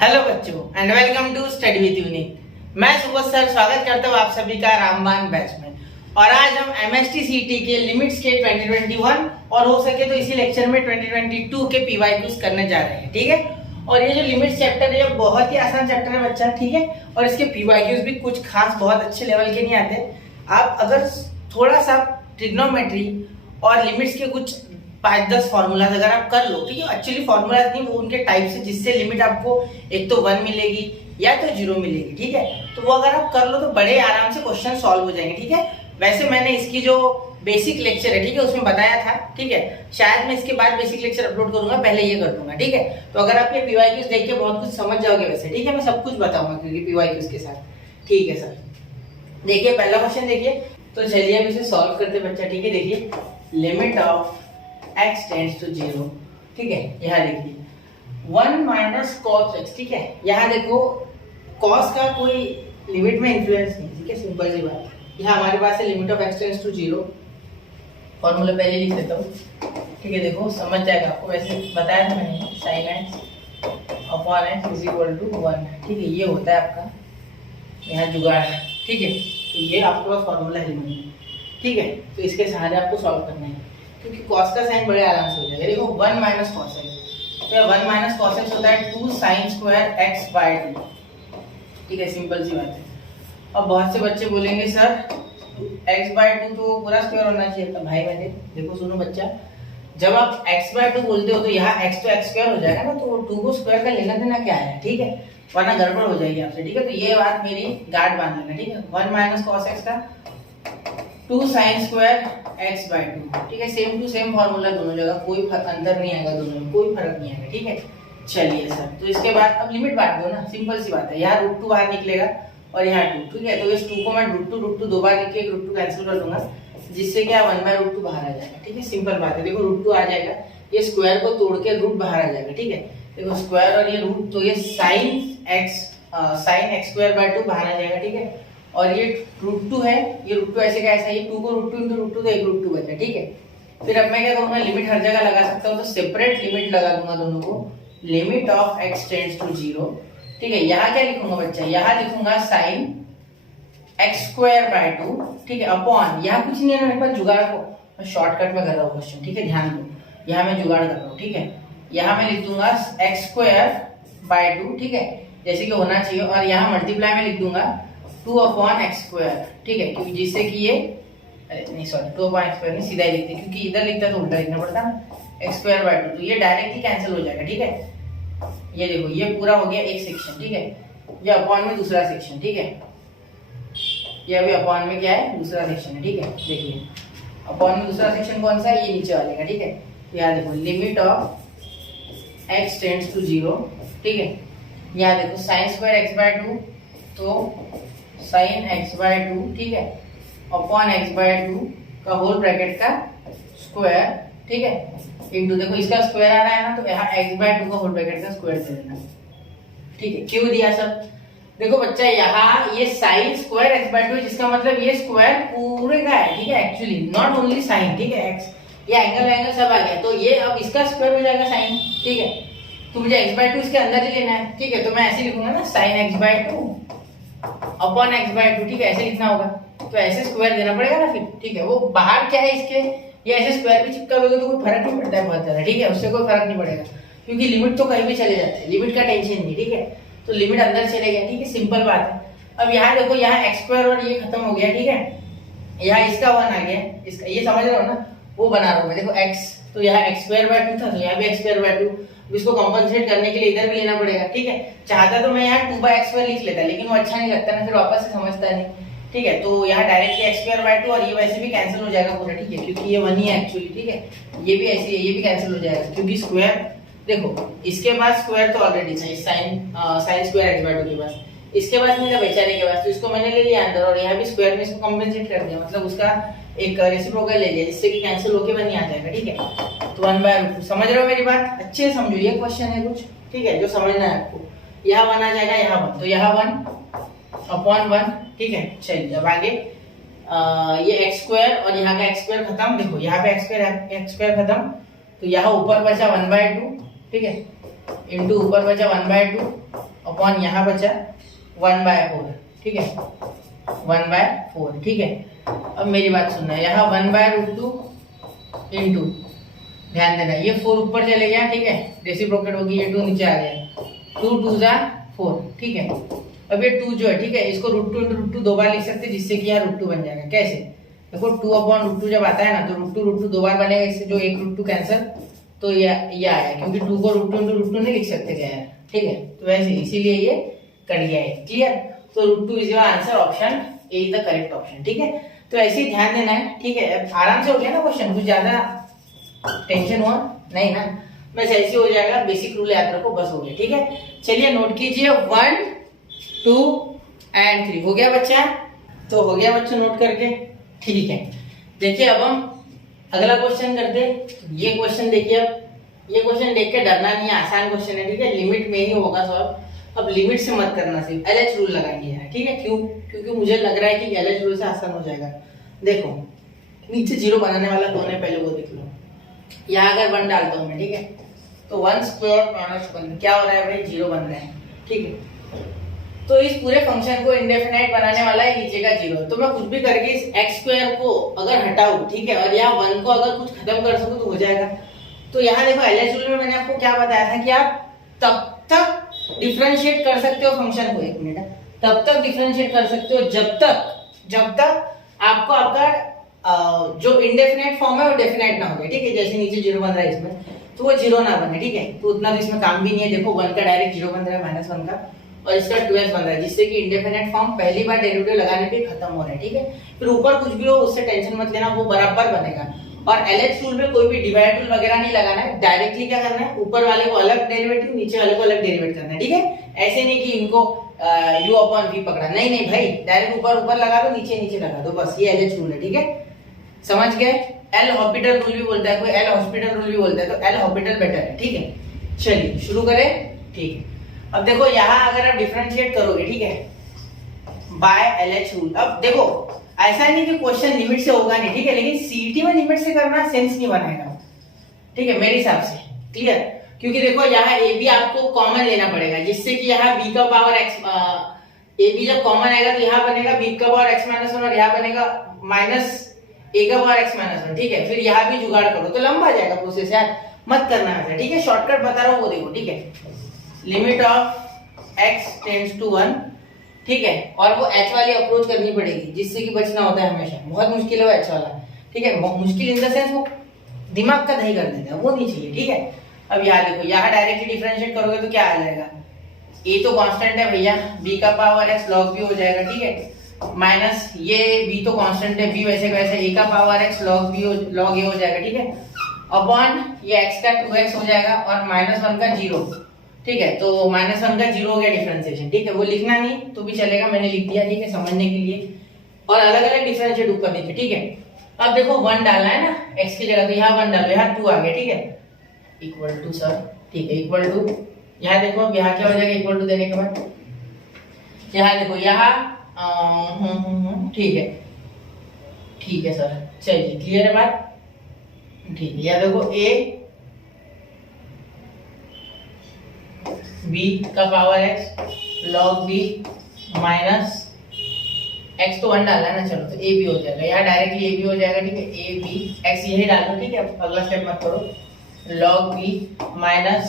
Hello बच्चों and welcome to study with Unique. मैं Subodh sir स्वागत करता हूँ आप सभी का रामबान बैच में। और आज हम एमएसटी सीटी के लिमिट्स के 2021 और हो सके तो इसी लेक्चर में 2022 के पीवाईक्यूज करने जा रहे हैं। ठीक है, और ये जो लिमिट्स चैप्टर है ये बहुत ही आसान चैप्टर है बच्चा। ठीक है, और इसके पीवाईक्यूज भी कुछ खास बहुत अच्छे लेवल के नहीं आते। आप अगर थोड़ा सा ट्रिग्नोमेट्री और लिमिट्स के कुछ 5-10 फॉर्मूलाज अगर आप कर लो, ठीक है, एक्चुअली फॉर्मूलाज नहीं, वो उनके टाइप से जिससे लिमिट आपको एक तो 1 मिलेगी या तो 0 मिलेगी। ठीक है, तो वो अगर आप कर लो तो बड़े आराम से क्वेश्चन सॉल्व हो जाएंगे। ठीक है, वैसे मैंने इसकी जो बेसिक लेक्चर है, ठीक है, उसमें बताया था। ठीक है, शायद मैं इसके बाद बेसिक लेक्चर अपलोड करूंगा, पहले ये कर दूंगा। ठीक है, तो अगर आप ये पीवाईक्यूज देख के बहुत कुछ समझ जाओगे वैसे। ठीक है, मैं सब कुछ बताऊंगा क्योंकि पीवाईक्यूज के साथ। ठीक है सर, देखिए पहला क्वेश्चन देखिए, तो चलिए अब इसे सॉल्व करते बच्चा। ठीक है, देखिए limit of x tends to 0। ठीक है, यहाँ देखिए 1 माइनस कॉस x। ठीक है, यहाँ देखो कॉस का कोई लिमिट में इन्फ्लुएंस नहीं। ठीक है, सिंपल सी बात। यहाँ हमारे पास है limit of x tends to 0। Formula पहले लिख देता हूँ। ठीक है, देखो समझ जाएगा आपको, वैसे बताया था मैंने, sin x upon x is equal to 1। ठीक है, ये होता है आपका यहाँ जुगाड़ है। ठीक है, तो ये आपके पास फॉर्मूला है लिमिट। ठीक है, तो इसके सहारे आपको सॉल्व करना है क्योंकि cos का साइन बड़े आराम से हो जाएगा। देखो 1 माइनस cos x, तो 1 माइनस cos x होता है 2 sin स्क्वायर x बाय 2। ठीक है, सिंपल सी बात है। अब बहुत से बच्चे बोलेंगे सर x बाय 2 तो पूरा स्क्वायर होना चाहिए था। भाई मैंने देखो सुनो बच्चा, जब आप x बाय 2 बोलते हो तो यहाँ x तो x स्क्वायर हो जाएगा ना, तो 2 को स्क्वायर का लेना देना क्या है। ठीक है, वरना गड़बड़ हो जाएगी आपसे। ठीक है, तो ये बात मेरी गार्ड बांध लेना। ठीक है, 1 माइनस cos x का 2 sin स्क्वायर x बाय 2। ठीक है, सेम टू सेम फॉर्मूला दोनों जगह, कोई अंतर नहीं आएगा, दोनों में कोई फर्क नहीं आएगा। ठीक है, चलिए सर, तो इसके बाद अब लिमिट बांट दो ना, सिंपल सी बात है। यहाँ √2 बाहर निकलेगा और यहाँ 2। ठीक है, तो इस 2 को मैं √2 दो बार लिख के √2 कैंसिल कर दूंगा, जिससे क्या 1/√2 बाहर आ जाएगा। ठीक है, सिंपल बात है। देखो √2 आ जाएगा, ये स्क्वायर को तोड़ के रूट बाहर आ जाएगा। ठीक है, देखो स्क्वायर और ये रूट, तो ये sin x स्क्वायर बाय 2 बाहर आ जाएगा। ठीक है, और ये √2 है, ये √2 ऐसे का ऐसा, ये 2 को √2 into √2 तो एक √2 बचा। ठीक है, फिर अब मैं क्या करूंगा, लिमिट हर जगह लगा सकता हूं, तो सेपरेट लिमिट लगा दूंगा दोनों को। Limit of x tends to 0। ठीक है, यहाँ क्या लिखूंगा बच्चा, यहाँ लिखूंगा sin x स्क्वायर बाय 2। ठीक है, अपॉन, यहाँ कुछ नहीं है मेरे पास, जुगाड़ को मैं शॉर्टकट में कर रहा हूँ क्वेश्चन। ठीक है, ध्यान दो, यहाँ मैं जुगाड़ कर रहा हूँ। ठीक है, यहाँ मैं लिख दूंगा x स्क्वायर बाय 2। ठीक है, जैसे कि होना चाहिए, और यहाँ मल्टीप्लाई में लिख दूंगा 2 अपॉन x स्क्वायर। ठीक है, क्योंकि जिससे कि ये, अरे नहीं सॉरी, 2 अपॉन x स्क्वायर नहीं, सीधा ही लिखते क्योंकि इधर लिखता तो उल्टा लिखना पड़ता ना, x स्क्वायर बाय 2, तो ये डायरेक्टली कैंसिल हो जाएगा। ठीक है, ये देखो ये पूरा हो गया एक सेक्शन। ठीक है, ये अपॉन में दूसरा सेक्शन। ठीक है, ये अभी अपॉन में क्या है, दूसरा सेक्शन है। ठीक है, देखिए अपॉन में दूसरा सेक्शन कौन सा है, ये नीचे वाले का। ठीक है, तो यहाँ देखो limit of x tends to 0। ठीक है, यहाँ देखो sin स्क्वायर x बाय 2, तो sin x बाय 2। ठीक है, अपॉन x बाय 2 का होल ब्रैकेट का स्क्वायर। ठीक है, इनटू, देखो इसका स्क्वायर आ रहा है ना, तो यहाँ x बाय 2 का होल ब्रैकेट का स्क्वायर दे देना। ठीक है, क्यों दिया सब, देखो बच्चा यहाँ ये sin स्क्वायर x बाय 2, जिसका मतलब ये स्क्वायर पूरे का है। ठीक है, एक्चुअली नॉट ओनली sin। ठीक है, x ये एंगल सब आ गया, तो ये अब इसका स्क्वायर हो जाएगा sin। ठीक है, तो मुझे x बाय 2 इसके अंदर ही लेना है। ठीक है, तो मैं ऐसे लिखूंगा ना, sin x by 2 upon x by 2। ठीक है, ऐसे लिखना होगा, तो ऐसे स्क्वायर देना पड़ेगा ना फिर। ठीक है, वो बाहर क्या है इसके, ये ऐसे स्क्वायर भी चिपका दोगे तो कोई फर्क नहीं पड़ता है बहुत ज्यादा। ठीक है, उससे कोई फर्क नहीं पड़ेगा क्योंकि लिमिट तो कहीं भी चले जाता है, लिमिट का टेंशन नहीं। ठीक है, तो लिमिट अंदर चले गया। ठीक है, सिंपल बात है। अब यहाँ देखो, यहाँ x स्क्वायर और ये खत्म हो गया। ठीक है, यहाँ इसका 1 आ गया, इसका ये समझ रहे हो ना, वो बना रहा हूँ मैं। देखो x, तो यहाँ x स्क्वायर बाय 2 था, तो यहाँ भी x स्क्वायर बाय 2। इसको कंपनसेट करने के लिए इधर भी लेना पड़ेगा। ठीक है, चाहता तो मैं यहाँ 2/x² लिख लेता, लेकिन वो अच्छा नहीं लगता ना, फिर वापस से समझता नहीं। ठीक है, तो यहाँ डायरेक्टली x स्क्वायर बाय 2, और ये वैसे भी कैंसिल हो जाएगा पूरा। ठीक है, क्योंकि ये 1 ही है एक्चुअली। ठीक है, ये भी ऐसे है, ये भी कैंसिल हो जाएगा क्योंकि स्क्वायर, देखो इसके बाद स्क्वायर तो ऑलरेडी था, sin स्क्वायर x बाय 2 के पास, इसके बाद नहीं था बेचारे के पास, तो इसको मैंने ले लिया अंदर, और यहाँ भी स्क्वायर में इसको कंपेंसेट कर दिया, मतलब उसका एक रेसिप्रोकल ले लिया, जिससे कि कैंसिल होके 1 ही आ जाएगा। ठीक है, तो 1/√2, समझ रहे हो मेरी बात, अच्छे से समझो, ये क्वेश्चन है कुछ। ठीक है, जो समझना है आपको, यहाँ 1 आ जाएगा, यहाँ 1, तो यहाँ 1 अपॉन 1। ठीक है, चलिए अब आगे, ये x स्क्वायर और यहाँ का x स्क्वायर खत्म। देखो यहाँ पे x स्क्वायर खत्म, तो यहाँ ऊपर बचा 1/2। ठीक है, इंटू ऊपर बचा 1/2 अपॉन यहाँ बचा 1/4, ठीक है 1/4, ठीक है। अब मेरी बात सुनना, यहाँ 1/√2 इंटू, ध्यान देना ये 4 ऊपर चले गया, ठीक है रेसिप्रोकेट होगी, ये 2 नीचे आ गया, 2 2 जा 4, ठीक है। अब ये 2 जो है, ठीक है इसको √2 इंटू √2 दो बार लिख सकते हैं, जिससे कि यहाँ √2 बन जाएगा। कैसे? देखो 2/√2 जब आता है ना तो √2 दो बार बनेगा, इससे जो एक √2 कैंसिल, तो ये आया, क्योंकि 2 को √2 इंटू √2 नहीं लिख सकते क्या यार, ठीक है तो वैसे इसीलिए ये कट गया है। क्लियर? तो √2 is your answer, option A is the correct option, ठीक है। तो ऐसे ही ध्यान देना है, ठीक है। आराम से हो गया ना क्वेश्चन, कुछ ज्यादा टेंशन हुआ नहीं ना, बस ऐसे हो जाएगा, बेसिक रूल याद रखो, बस हो गया, ठीक है। चलिए नोट कीजिए 1 2 एंड 3 हो गया बच्चा, तो हो गया बच्चा नोट करके, ठीक है। देखिए अब हम अगला क्वेश्चन करते हैं। ये क्वेश्चन देखिए, अब ये क्वेश्चन देख के डरना नहीं है, आसान क्वेश्चन है, ठीक है लिमिट में ही होगा सॉल्व। अब लिमिट से मत करना, सिर्फ एलएच रूल लगाएंगे यहाँ, ठीक है। क्यों? क्योंकि मुझे लग रहा है कि एलएच रूल से आसान हो जाएगा। देखो नीचे जीरो बनाने वाला कौन है, पहले वो देख लो। यहाँ अगर 1 डालता हूँ मैं, ठीक है तो 1 स्क्वायर माइनस 1 क्या हो रहा है भाई, 0 बन रहा है, ठीक है। तो इस पूरे फंक्शन को इंडेफिनाइट बनाने वाला है नीचे का 0, तो मैं कुछ भी करके इस x स्क्वायर को अगर हटाऊं, ठीक है, और यहाँ 1 को अगर कुछ खत्म कर सकूं तो हो जाएगा। तो यहाँ देखो एलएच रूल में मैंने आपको क्या बताया था कि आप तब तक डिफरेंशिएट कर सकते हो फंक्शन को, एक मिनट, तब तक डिफरेंशिएट कर सकते हो जब तक आपको आपका जो इंडेफिनाइट फॉर्म है वो डेफिनाइट ना हो जाए, ठीक है। जैसे नीचे 0 बन रहा है इसमें, तो वो 0 ना बने, ठीक है। तो उतना तो इसमें काम भी नहीं है। देखो 1 का डायरेक्ट 0 बन रहा है, -1 का, और इसका 2x बन रहा है, जिससे कि इंडेफिनाइट फॉर्म पहली बार डेरिवेटिव लगाने पे खत्म हो रहा है, ठीक है। फिर ऊपर कुछ भी हो उससे टेंशन मत लेना, वो बराबर बनेगा। और एलएच रूल में कोई भी डिवाइड रूल वगैरह नहीं लगाना है, डायरेक्टली क्या करना है, ऊपर वाले को अलग डेरिवेटिव, नीचे वाले को अलग डेरिवेट करना है, ठीक है। ऐसे नहीं कि इनको u/v पकड़ा, नहीं भाई, डायरेक्ट ऊपर लगा दो, नीचे लगा दो, बस ये एलएच रूल है, ठीक है। समझ गए? एल हॉस्पिटल रूल भी बोलता है कोई, एल हॉस्पिटल रूल भी बोलता है, तो एल हॉस्पिटल बेटर है, ठीक है। चलिए शुरू करें, ठीक है। अब देखो यहाँ अगर आप डिफरेंशिएट करोगे, ठीक है, बाय एलएच रूल। अब देखो ऐसा नहीं कि क्वेश्चन लिमिट से होगा नहीं, ठीक है, लेकिन सीईटी में लिमिट से करना सेंस नहीं बनाएगा, ठीक है, मेरे हिसाब से। क्लियर? क्योंकि देखो यहाँ ए बी आपको कॉमन लेना पड़ेगा, जिससे कि यहाँ बी का पावर एक्स, ए बी जब कॉमन आएगा तो यहाँ बनेगा बी का पावर x-1 और यहाँ बनेगा -a का पावर x-1, ठीक है। फिर यहाँ भी जुगाड़ करो तो लंबा जाएगा प्रोसेस यार, मत करना ऐसा, ठीक है। शॉर्टकट बता रहा हूँ वो देखो, ठीक है। Limit of x tends to 1, ठीक है, और वो h वाली अप्रोच करनी पड़ेगी, जिससे कि बचना होता है हमेशा। बहुत मुश्किल है वो h वाला, ठीक है, मुश्किल इन द सेंस वो दिमाग का दही कर देता है, वो नहीं चाहिए, ठीक है। अब यहाँ देखो, यहाँ डायरेक्टली डिफरेंशिएट करोगे तो क्या आ जाएगा, a तो कांस्टेंट है भैया, b का पावर x log b हो जाएगा, ठीक है, माइनस ये b तो कांस्टेंट है, b वैसे वैसे a का power x log b log a हो जाएगा, ठीक है, अपॉन ये x का 2x हो जाएगा और -1 का 0, ठीक है। तो -1 का 0 हो गया डिफरेंशिएशन, ठीक है, वो लिखना नहीं तो भी चलेगा, मैंने लिख दिया, ठीक है, समझने के लिए। और अलग अलग डिफरेंशिएट ऊपर नीचे, ठीक है। अब देखो 1 डालना है ना x की जगह, तो यहाँ 1 डालो, यहाँ 2 आ गया, ठीक है, इक्वल टू सर, ठीक है, इक्वल टू, यहाँ देखो अब यहाँ क्या हो जाएगा, इक्वल टू देने के बाद यहाँ देखो, यहाँ ठीक है सर, चलिए क्लियर है बात, ठीक है। यहाँ देखो a b का power x log b minus x तो 1 डाला है ना, चलो तो a b हो जाएगा, यहाँ डायरेक्टली a b हो जाएगा, ठीक है, a b x यही डालो, ठीक है, अगला स्टेप मत करो, log b minus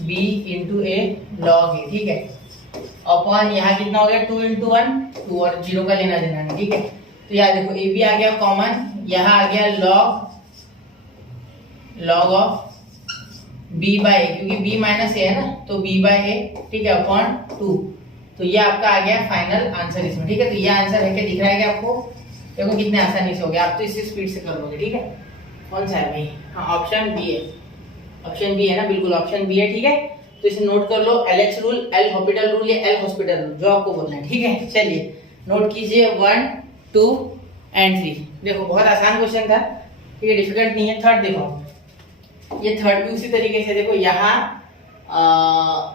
b into a log a, ठीक है, अपॉन यहाँ कितना हो गया 2 इंटू 1, 2 और 0 का लेना देना नहीं, ठीक है। तो यहाँ देखो a b आ गया कॉमन, यहाँ आ गया log of b by a, क्योंकि b माइनस a है ना, तो b बाय a, ठीक है, अपॉन 2। तो ये आपका आ गया फाइनल आंसर इसमें, ठीक है। तो ये आंसर है, क्या दिख रहा है क्या आपको? देखो कितने आसानी से हो गया, आप तो इसी स्पीड से कर लोगे, ठीक है। कौन सा है भाई? हाँ ऑप्शन बी है, ऑप्शन बी है ना, बिल्कुल ऑप्शन बी है, ठीक है। तो इसे नोट कर लो, LH rule, L'Hospital rule या एल हॉस्पिटल रूल, जो आपको बोलना है, ठीक है। चलिए नोट कीजिए 1 2 एंड 3। देखो बहुत आसान क्वेश्चन था, ठीक है, डिफिकल्ट नहीं है। थर्ड देखो, ये थर्ड भी उसी तरीके से, देखो यहाँ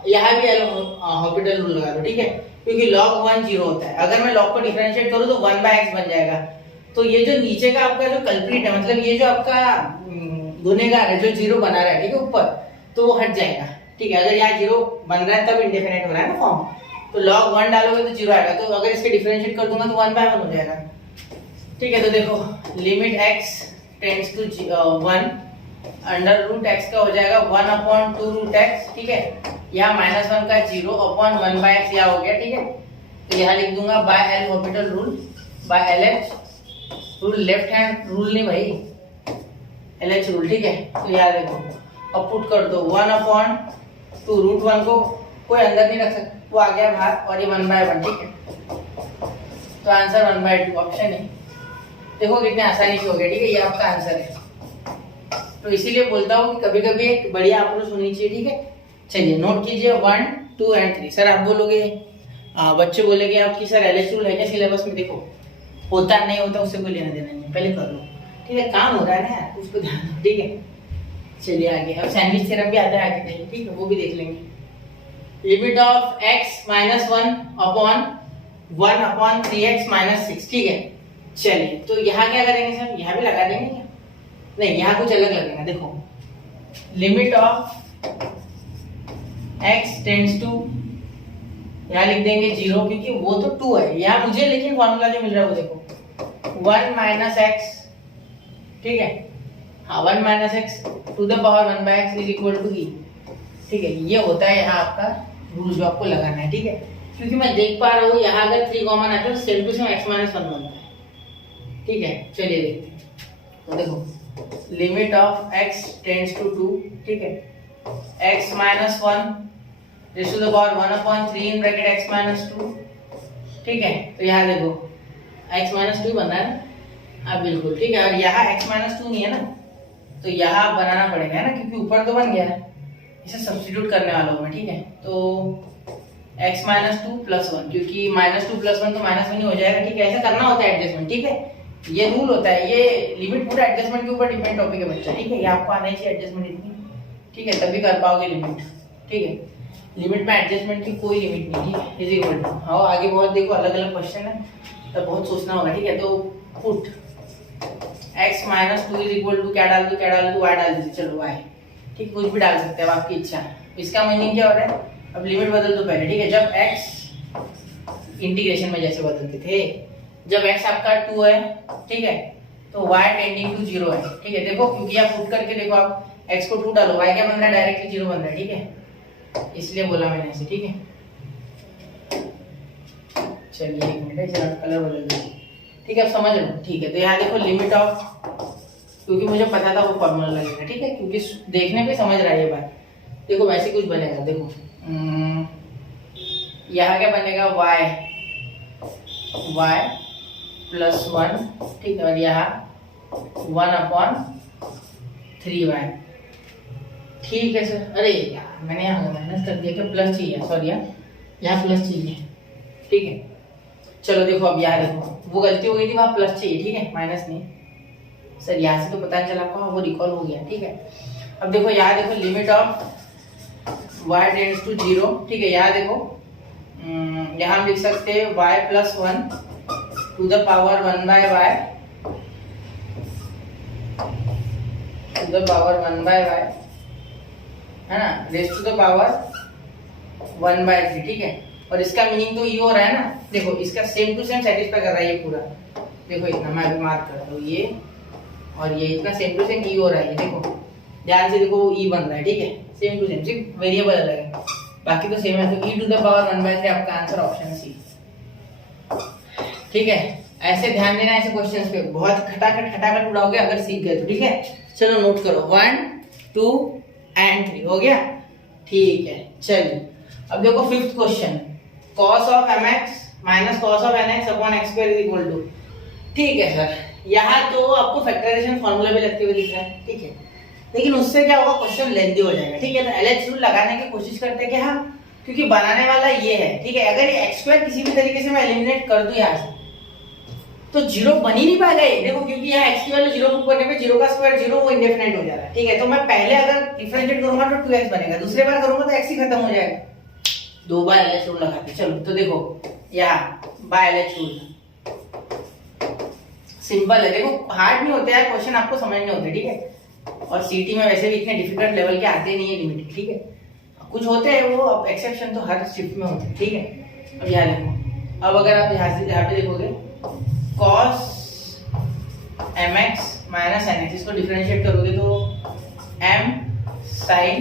भी एल हॉस्पिटल रूल लगा दो, ठीक है, क्योंकि log 1 0 होता है। अगर मैं log को डिफरेंशिएट करूँ तो 1/x बन जाएगा। तो ये जो नीचे का आपका जो कल्प्रिट है, मतलब ये जो आपका गुनेगार है जो 0 बना रहा है, ठीक है, ऊपर, तो वो हट जाएगा, ठीक है, अगर यहाँ 0 बन रहा है तब इंडेफिनेट हो रहा है ना फॉर्म, तो log 1 डालोगे तो 0 आएगा, तो अगर इसके डिफरेंशिएट कर दूंगा तो 1/1 हो जाएगा। ठीक है, तो देखो limit x tends to 1 under root x का हो जाएगा 1/2 रूट x। ठीक है, यहाँ -1 का 0/1/x यहाँ हो गया। ठीक है, तो यहाँ लिख दूंगा by L rule, by LH rule, left hand rule नहीं भाई, LH रूल। ठीक है, तो यहाँ देखो अब पुट कर दो 1/2 रूट 1 को कोई अंदर नहीं रख सकता, वो आ गया बाहर, और ये 1/1। ठीक है, तो आंसर 1/2 ऑप्शन है। देखो कितने आसानी से हो गया। ठीक है, ये आपका आंसर है। तो इसीलिए बोलता हूँ कि कभी कभी एक बढ़िया अप्रोच होनी चाहिए। ठीक है, चलिए नोट कीजिए 1, 2 एंड 3। सर आप बोलोगे, बच्चे बोलेंगे आपकी सर LH रूल है क्या सिलेबस में? देखो होता नहीं होता उससे कोई लेना देना नहीं, पहले कर लो। ठीक है, काम हो रहा है ना यार, उसको ध्यान दो। ठीक है, चलिए आगे। अब सैंडविच थ्योरम भी आता है आगे कहीं, ठीक है, वो भी देख लेंगे। Limit of x -1/1/3x-6। ठीक है, चलिए तो यहाँ क्या करेंगे सर? यहाँ भी लगा देंगे क्या? नहीं, यहाँ कुछ अलग लगेगा। देखो limit of x tends to, यहाँ लिख देंगे 0 क्योंकि वो तो 2 है यहाँ मुझे, लेकिन फॉर्मूला जो मिल रहा है वो देखो 1 - x। ठीक है, हाँ 1 - x to the power 1/x is equal to e। ठीक है, ये होता है यहाँ आपका रूल जो आपको लगाना है। ठीक है, क्योंकि मैं देख पा रहा हूँ यहाँ अगर 3 कॉमन आता है तो सेम टू सेम x - 1 बनता है। ठीक है, चलिए देखते हैं। तो देखो limit of x tends to 2। ठीक है, x - 1 raise to the power 1/3 in bracket x - 2। ठीक है, तो यहाँ देखो x - 2 बन रहा है ना? अब बिल्कुल ठीक है, और यहाँ x - 2 नहीं है ना, तो यहाँ बनाना पड़ेगा है ना, क्योंकि ऊपर तो बन गया है, इसे सब्स्टिट्यूट करने वाला हूँ मैं। ठीक है, तो x - 2 + 1, क्योंकि -2 + 1 तो -1 ही हो जाएगा। ठीक है, ऐसा करना होता है एडजस्टमेंट। ठीक है, ये रूल होता है, ये लिमिट पूरा एडजस्टमेंट के ऊपर डिपेंड टॉपिक है बच्चा। ठीक है, ये आपको आना चाहिए एडजस्टमेंट इतनी। ठीक है, तभी कर पाओगे लिमिट। ठीक है, लिमिट में एडजस्टमेंट की कोई लिमिट नहीं। ठीक है, इज इक्वल टू, हाँ आगे बहुत देखो अलग अलग क्वेश्चन है, तब बहुत सोचना होगा। ठीक है, तो put x - 2 is equal to क्या डाल दो y डाल दीजिए। चलो y, ठीक, कुछ भी डाल सकते हैं, अब आपकी इच्छा। इसका मीनिंग क्या हो रहा है? अब लिमिट बदल दो पहले। ठीक है, जब x इंटीग्रेशन में जैसे बदलते थे, जब x आपका 2 है, ठीक है, तो y टेंडिंग टू 0 है। ठीक है, देखो क्योंकि आप पुट करके देखो, आप x को 2 डालो, y क्या बन रहा है? डायरेक्टली 0 बन रहा है। ठीक है, इसलिए बोला मैंने ऐसे। ठीक है, चलिए एक मिनट, जरा कलर बदल दो। ठीक है, अब समझ लो। ठीक है, तो यहाँ देखो लिमिट ऑफ, क्योंकि मुझे पता था वो फॉर्मूला लगेगा। ठीक है, क्योंकि देखने पे समझ रहा है ये बात। देखो वैसे कुछ बनेगा, देखो यहाँ क्या बनेगा? y + 1। ठीक है, और यहाँ 1/3y। ठीक है सर, अरे यार मैंने यहाँ माइनस कर दिया, क्या प्लस चाहिए? सॉरी यार, यहाँ प्लस चाहिए। ठीक है, चलो देखो अब यहाँ देखो, वो गलती हो गई थी, वहाँ प्लस चाहिए। ठीक है, माइनस नहीं सर, यहाँ से तो पता चला आपको, वो रिकॉल हो गया। ठीक है, अब देखो यहाँ देखो limit of y tends to 0। ठीक है, यहाँ देखो यहाँ हम लिख सकते हैं y + 1 to the power 1/y to the power 1/y है ना, रेज़ टू द पावर 1/3। ठीक है, और इसका मीनिंग तो ये हो रहा है ना, देखो इसका सेम टू सेम सेटिस्फाई कर रहा है ये पूरा। देखो इतना मैं अभी मार्क कर रहा हूँ, ये और ये इतना सेम टू सेम ई हो रहा है। देखो ध्यान से देखो, वो ई बन रहा है। ठीक है, सेम टू सेम, सिर्फ वेरिएबल अलग है, बाकी तो सेम है। तो ई टू द पावर 1/3 आपका आंसर ऑप्शन सी। ठीक है, ऐसे ध्यान देना ऐसे क्वेश्चंस पे, बहुत खटाखट उड़ाओगे अगर सीख गए तो। ठीक है, चलो नोट करो 1, 2 एंड 3 हो गया। ठीक है, चलिए अब देखो fifth question, cos of mx minus cos of nx upon x square is equal to। ठीक है सर, यहाँ तो आपको फैक्टराइजेशन फॉर्मूला भी लगते हुए दिख रहा है। ठीक है, लेकिन उससे क्या होगा, क्वेश्चन लेंथी हो जाएगा। ठीक है, तो LH रूल लगाने की कोशिश करते हैं कि हाँ, क्योंकि बनाने वाला ये है। ठीक है, अगर ये x स्क्वायर किसी भी तरीके से मैं एलिमिनेट कर दूं यहाँ से, तो 0 बन ही नहीं पाएगा ये। देखो क्योंकि यहाँ x की वैल्यू 0 पुट करने पे 0 का स्क्वायर 0, वो इंडेफिनिट हो जा रहा है। ठीक है, तो मैं पहले अगर डिफरेंशिएट करूंगा तो 2x बनेगा, दूसरे बार करूंगा तो x ही खत्म हो जाएगा। 2 बार LH रूल लगाते। चलो तो देखो यहाँ बाय LH रूल सिंपल है। देखो हार्ड नहीं होते यार क्वेश्चन, आपको समझने होते। ठीक है, और सीटी में वैसे भी इतने डिफिकल्ट लेवल के आते नहीं है लिमिट। ठीक है, कुछ होते हैं वो, अब एक्सेप्शन तो हर शिफ्ट में होते हैं, ठीक है। अब यहाँ देखो, अब अगर आप यहाँ पे देखोगे cos mx माइनस nx, इसको डिफरेंशिएट करोगे तो m sin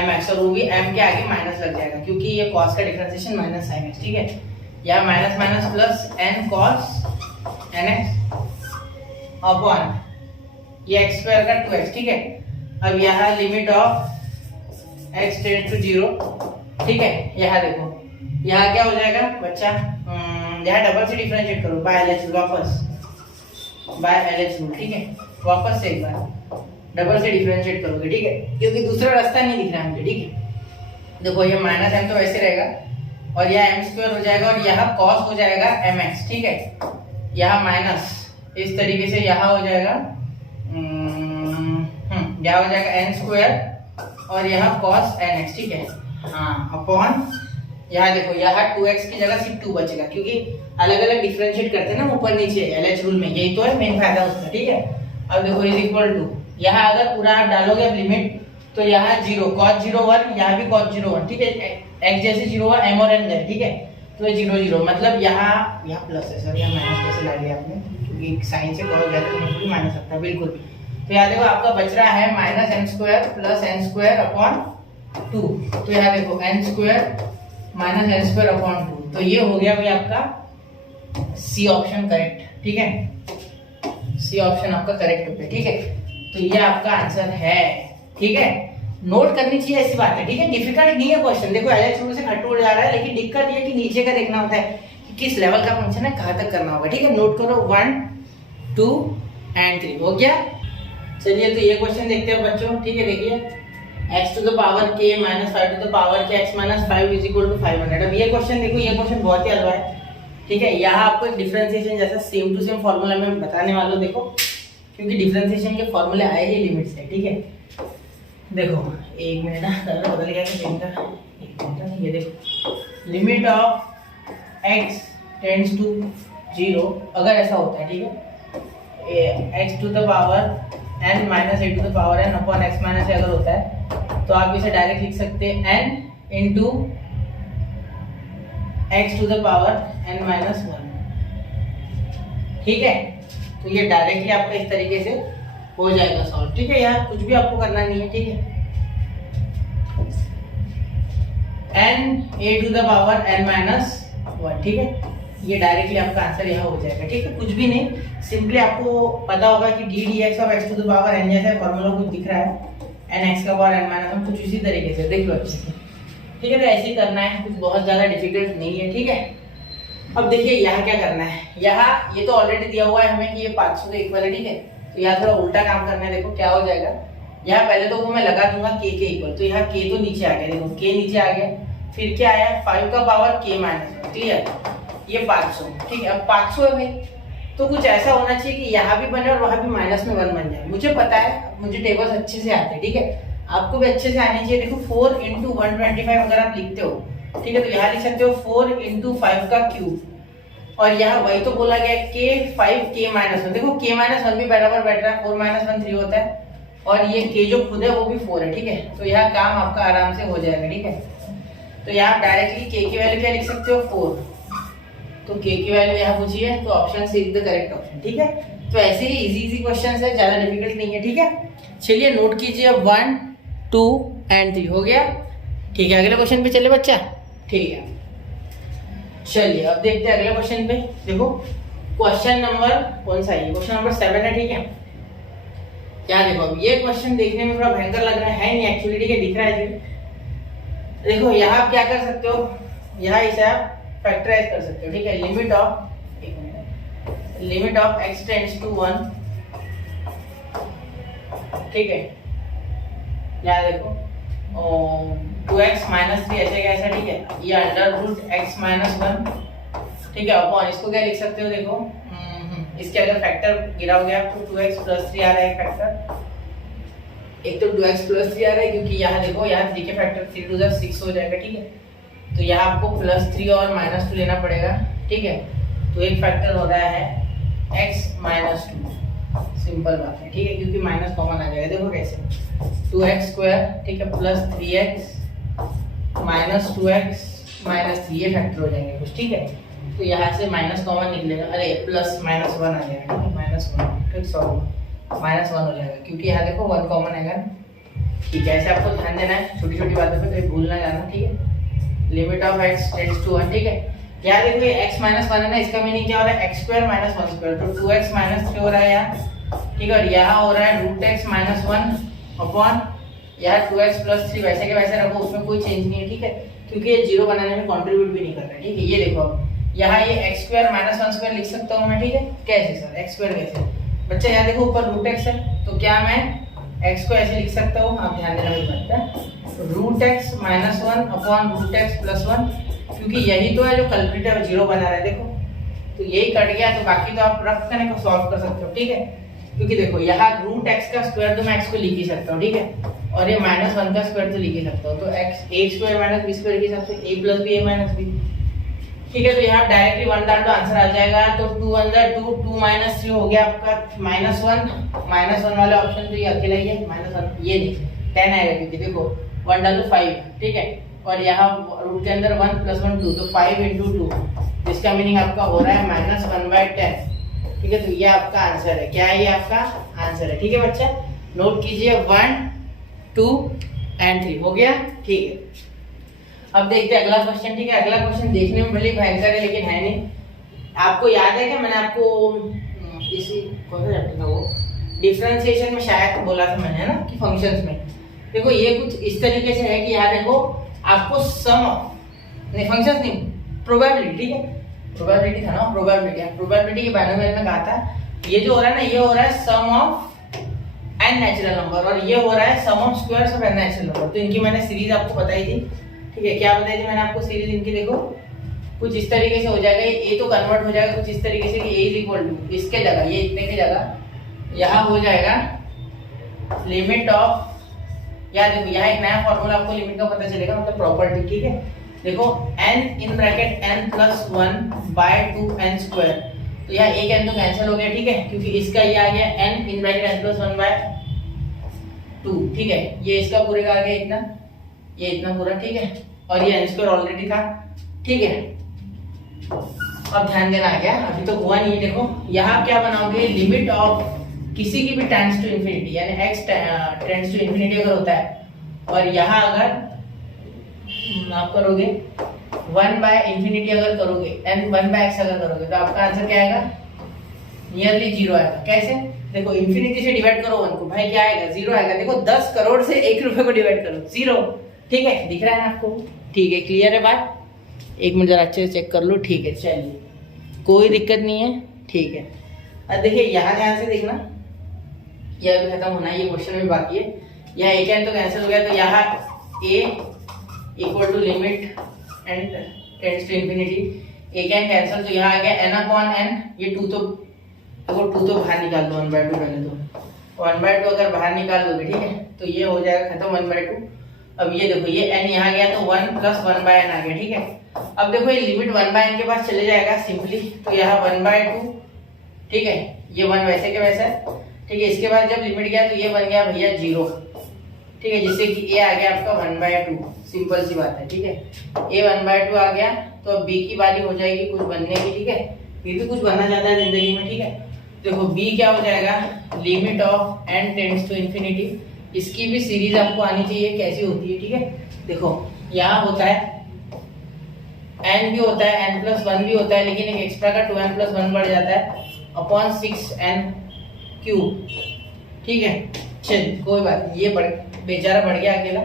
mx, और वो भी m के आगे माइनस लग जाएगा क्योंकि ये cos का डिफरेंशिएशन माइनस sin x, ठीक है। या minus minus plus n cos nx upon ये x स्क्वायर का 2x, ठीक है। अब यहाँ limit of x tends to 0, ठीक है। यहाँ देखो, यहाँ क्या हो जाएगा बच्चा, यहाँ डबल से डिफरेंशिएट करो बाय LH रूल, वापस बाय LH रूल, ठीक है। वापस से एक बार डबल से डिफरेंशिएट करोगे, ठीक है, क्योंकि दूसरा रास्ता नहीं दिख रहा है मुझे, ठीक है। देखो ये माइनस m तो वैसे रहेगा और यहाँ m स्क्वायर हो जाएगा और यहाँ cos हो जाएगा mx, ठीक है। यहाँ माइनस इस तरीके से यहाँ हो जाएगा यहाँ हो जाएगा n स्क्वायर और यहाँ cos nx, ठीक है। हाँ, अपॉन यहाँ देखो, यहाँ 2x की जगह सिर्फ 2 बचेगा क्योंकि अलग अलग डिफरेंशिएट करते हैं ना ऊपर नीचे LH रूल में, यही तो है मेन फायदा उसका, ठीक है। अब देखो इज इक्वल टू, यहाँ अगर पूरा आप डालोगे लिमिट तो यहाँ 0 cos 0 1, यहाँ भी cos 0 1, ठीक है। x जैसे 0 हुआ m और n है, ठीक है, तो 0 0, मतलब यहाँ प्लस है सर, यहाँ माइनस कैसे ला लिया आपने, क्योंकि साइन से cos जाता है तो माइनस आता है, बिल्कुल। तो यहाँ देखो आपका बच रहा है minus n square plus n square upon 2, तो यहाँ देखो n square minus n square upon 2, तो ये हो गया भाई आपका सी ऑप्शन करेक्ट, ठीक है। सी ऑप्शन आपका करेक्ट होता है, ठीक है। तो ये आपका आंसर है, ठीक है। नोट करनी चाहिए ऐसी बात है, ठीक है। डिफिकल्ट नहीं है क्वेश्चन, देखो LH रूल से घट उड़ जा रहा है, लेकिन दिक्कत ये कि नीचे का देखना होता है कि किस लेवल का फंक्शन है, कहाँ तक करना होगा, ठीक है। नोट करो 1 2 एंड 3, हो गया। चलिए तो ये क्वेश्चन देखते हैं बच्चों, ठीक है। देखिए x to the power k minus 5 to the power k x minus 5 is equal to 500। अब ये क्वेश्चन देखो, ये क्वेश्चन बहुत ही हलवा है, ठीक है। यहाँ आपको एक डिफरेंशिएशन जैसा सेम टू सेम फॉर्मूला में बताने वाला हूँ, देखो, क्योंकि डिफरेंशिएशन के फॉर्मूले आए ही लिमिट से, ठीक है। देखो एक मिनट ना, कलर बदल गया पेन का, एक मिनट। ये देखो limit of x tends to 0, अगर ऐसा होता है, ठीक है, x to the power n minus a to the power n upon x minus a अगर होता है तो आप इसे डायरेक्ट लिख सकते हैं n into x to the power n minus 1, ठीक है। तो ये डायरेक्टली आपका इस तरीके से हो जाएगा सॉल्व, ठीक है। यहाँ कुछ भी आपको करना नहीं है, ठीक है। n a to the power n minus 1, ठीक है। ये डायरेक्टली आपका आंसर यहाँ हो जाएगा, ठीक है। कुछ भी नहीं, सिंपली आपको पता होगा कि D D X of X to the power n जैसा फॉर्मूला कुछ दिख रहा है, n x का पावर n माइनस 1, कुछ इसी तरीके से देख लो अच्छे से, ठीक है। तो ऐसे ही करना है, कुछ बहुत ज़्यादा डिफिकल्ट नहीं है, ठीक है। अब देखिए यहाँ क्या करना है, यहाँ ये तो ऑलरेडी दिया हुआ है हमें कि ये 500 के इक्वल है, ठीक है। तो यहाँ थोड़ा उल्टा काम करना है, देखो क्या हो जाएगा। यहाँ पहले तो वो मैं लगा दूंगा k के इक्वल, तो यहाँ k तो नीचे आ गया, देखो k नीचे आ गया, फिर क्या आया 5 का पावर k माइनस 1, क्लियर, ये 500, ठीक है। अब 500 है भाई, तो कुछ ऐसा होना चाहिए कि यहाँ भी बने और वहाँ भी माइनस में 1 बन जाए। मुझे पता है, मुझे टेबल्स अच्छे से आते हैं, ठीक है। आपको भी अच्छे से आनी चाहिए। देखो 4 इंटू 125 अगर आप लिखते हो, ठीक है, तो यहाँ लिख सकते हो 4 इंटू 5 का क्यूब, और यहाँ वही तो बोला गया k 5 k माइनस 1, देखो k माइनस 1 भी बराबर बैठ रहा है, 4 माइनस 1 3 होता है, और ये k जो खुद है वो भी 4 है, ठीक है। तो यहाँ काम आपका आराम से हो जाएगा, ठीक है। तो यहाँ डायरेक्टली k की वैल्यू क्या लिख सकते हो 4, तो k की वैल्यू यहाँ पूछिए तो option C is the correct option, ठीक है। तो ऐसे ही इजी क्वेश्चन है, ज्यादा डिफिकल्ट नहीं है, ठीक है। चलिए नोट कीजिए 1 2 एंड 3, हो गया, ठीक है। अगले क्वेश्चन पे चले बच्चा, ठीक है। चलिए अब देखते हैं अगले क्वेश्चन पे। देखो क्वेश्चन नंबर कौन सा है, क्वेश्चन नंबर 7 है, ठीक है। क्या देखो, अब ये क्वेश्चन देखने में थोड़ा भयंकर लग रहा है नहीं एक्चुअली, ठीक है, दिख रहा है। देखो यहाँ आप क्या कर सकते हो, यहाँ इसे आप फैक्टराइज कर सकते हो, ठीक है। Limit of x tends to 1, ठीक है। यहाँ देखो 2x माइनस 3 ऐसे कैसा, ठीक है, ये अंडर रूट x माइनस 1, ठीक है, अपॉन इसको क्या लिख सकते हो, देखो इसके अगर फैक्टर गिरा हो गया तो 2x प्लस 3 आ रहा है फैक्टर, एक तो 2x प्लस 3 आ रहा है क्योंकि यहाँ देखो यहाँ 3 के फैक्टर 3 टू 6 हो जाएगा, ठीक है। तो यहाँ आपको प्लस 3 और माइनस 2 लेना पड़ेगा, ठीक है। तो एक फैक्टर हो रहा है x माइनस 2, सिंपल बात है, ठीक है, क्योंकि माइनस कॉमन आ जाएगा। देखो कैसे 2x स्क्वायर, ठीक है, प्लस 3x -2x-3 ये फैक्टर हो जाएंगे कुछ, ठीक है। तो यहाँ से माइनस कॉमन निकलेगा, अरे प्लस -1 आ जाएगा, -1, ठीक, सॉरी -1 हो जाएगा क्योंकि यहाँ देखो 1 कॉमन आएगा, ठीक है। ऐसे आपको ध्यान देना है छोटी छोटी बातों पे, कहीं भूल ना जाना, ठीक है। Limit of x tends to 1, ठीक है। यहाँ देखो ये x -1 है ना, इसका मीनिंग क्या हो रहा है, x² - 1², तो 2x - 3 हो रहा है यहाँ, ठीक है। और यहाँ हो रहा है √x - 1 अपॉन यहाँ 2x + 3, वैसे के वैसे रखो, उसमें कोई चेंज नहीं है, ठीक है, क्योंकि ये 0 बनाने में कंट्रीब्यूट भी नहीं कर रहा है, ठीक है। ये देखो यहाँ ये x² - 1² लिख सकता हूँ मैं, ठीक है। कैसे सर x² कैसे बच्चा, यहाँ देखो ऊपर √x है, तो क्या मैं x को ऐसे लिख सकता हूँ, आप ध्यान देना मेरी बात का, √x - 1 अपॉन √x + 1, क्योंकि यही तो है जो कल्प्रिट है, 0 बना रहा है, देखो तो यही कट गया, तो बाकी तो आप रफ करने को सॉल्व कर सकते हो, ठीक है। क्योंकि देखो यहाँ √x का स्क्वायर तो मैं x को लिख ही सकता हूँ, ठीक है, और ये -1 का स्क्वायर तो लिख ही सकता हूँ, तो x a² - b² के हिसाब से a + b a - b, ठीक है। तो यहाँ डायरेक्टली 1 डाल तो आंसर आ जाएगा, तो 2 1 2 2 -3 हो गया आपका -1 वाले ऑप्शन, तो ये अकेला ही है -1, ये नहीं 10 आएगा क्योंकि देखो 1 डाल तो 5, ठीक है, और यहाँ रूट के अंदर 1 + 1 2, तो 5 × 2, जिसका मीनिंग आपका हो रहा है -1/10, ठीक है। तो ये आपका आंसर है, क्या है ये आपका आंसर है, ठीक है बच्चा। नोट कीजिए 1 2 और 3 हो गया, ठीक है। अब देखते हैं अगला क्वेश्चन, ठीक है। अगला क्वेश्चन देखने में भले भयंकर है लेकिन है नहीं। आपको याद है क्या मैंने आपको इसी कौन सा चैप्टर था वो, डिफरेंशिएशन में शायद बोला था मैंने, है ना, कि फंक्शंस में देखो ये कुछ इस तरीके से है कि यहाँ देखो आपको सम नहीं, फंक्शंस नहीं, प्रोबेबिलिटी, ठीक है, प्रोबेबिलिटी था ना, प्रोबेबिलिटी के बारे में कहा था, ये जो हो रहा है ना, ये हो रहा है sum of n natural number, और ये हो रहा है sum of squares of n natural number. तो इनकी मैंने सीरीज आपको बताई थी, ठीक है। क्या बताई थी मैंने आपको सीरीज इनकी, देखो कुछ इस तरीके से हो जाएगा, ये तो कन्वर्ट हो जाएगा कुछ इस तरीके से कि a = इसके जगह, ये इतने की जगह यहाँ हो जाएगा लिमिट ऑफ, या देखो यहाँ एक नया फॉर्मूला आपको लिमिट का पता चलेगा, मतलब प्रॉपर्टी, ठीक है। देखो n + n + 1/2n², तो यहाँ एक n तो कैंसिल हो गया, ठीक है, क्योंकि इसका ये आ गया n = n + 1/2, ठीक है। ये इसका पूरे का आ गया इतना, ये इतना पूरा, ठीक है, और ये n² ऑलरेडी था, ठीक है। अब ध्यान देना आ गया, अभी तो हुआ नहीं, देखो यहाँ क्या बनाओगे, लिमिट ऑफ किसी की भी टेंड्स टू इंफिनिटी, यानी x टेंड्स टू इंफिनिटी अगर होता है, और यहाँ अगर आप करोगे 1/∞ अगर करोगे, n 1/x अगर करोगे, तो आपका आंसर क्या आएगा, नियरली 0 आएगा। कैसे, देखो इंफिनिटी से डिवाइड करो 1 को, भाई क्या आएगा, 0 आएगा। देखो 10 करोड़ से 1 रुपए को डिवाइड करो, 0, ठीक है, दिख रहा है आपको, ठीक है, क्लियर है बात। एक मिनट जरा अच्छे से चेक कर लो, ठीक है, चलिए कोई दिक्कत नहीं है, ठीक है। अब देखिए यहाँ ध्यान से देखना, यह भी खत्म होना है, ये क्वेश्चन भी बाकी है। यहाँ एक n तो कैंसिल हो गया, तो यहाँ a = limit and tends to infinity, एक n कैंसिल, तो यहाँ आ गया n/n, ये 2 तो देखो 2 तो बाहर निकाल दो, 1/2 पहले तो 1/2 अगर बाहर निकाल दोगे, ठीक है, तो ये हो जाएगा खत्म 1/2। अब ये देखो ये n यहाँ गया तो 1 + 1/n आ गया, ठीक है। अब देखो ये लिमिट 1/n के पास चले जाएगा सिंपली, तो यहाँ 1/2, ठीक है, ये 1 वैसे के वैसा है, ठीक है। इसके बाद जब लिमिट गया तो ये बन गया भैया 0, ठीक है, जिससे कि a आ गया आपका 1/2, सिंपल सी बात है, ठीक है। a 1/2 आ गया, तो अब b की बारी हो जाएगी कुछ बनने की, ठीक है, b भी कुछ बनना चाहता है जिंदगी में, ठीक है। देखो b क्या हो जाएगा, limit of n tends to infinity, इसकी भी सीरीज आपको आनी चाहिए कैसी होती है, ठीक है। देखो यहाँ होता है n भी होता है, n + 1 भी होता है, लेकिन एक एक्स्ट्रा का 2n + 1 बढ़ जाता है अपॉन 6n³, ठीक है। चलिए कोई बात नहीं, ये बेचारा बढ़ गया अकेला,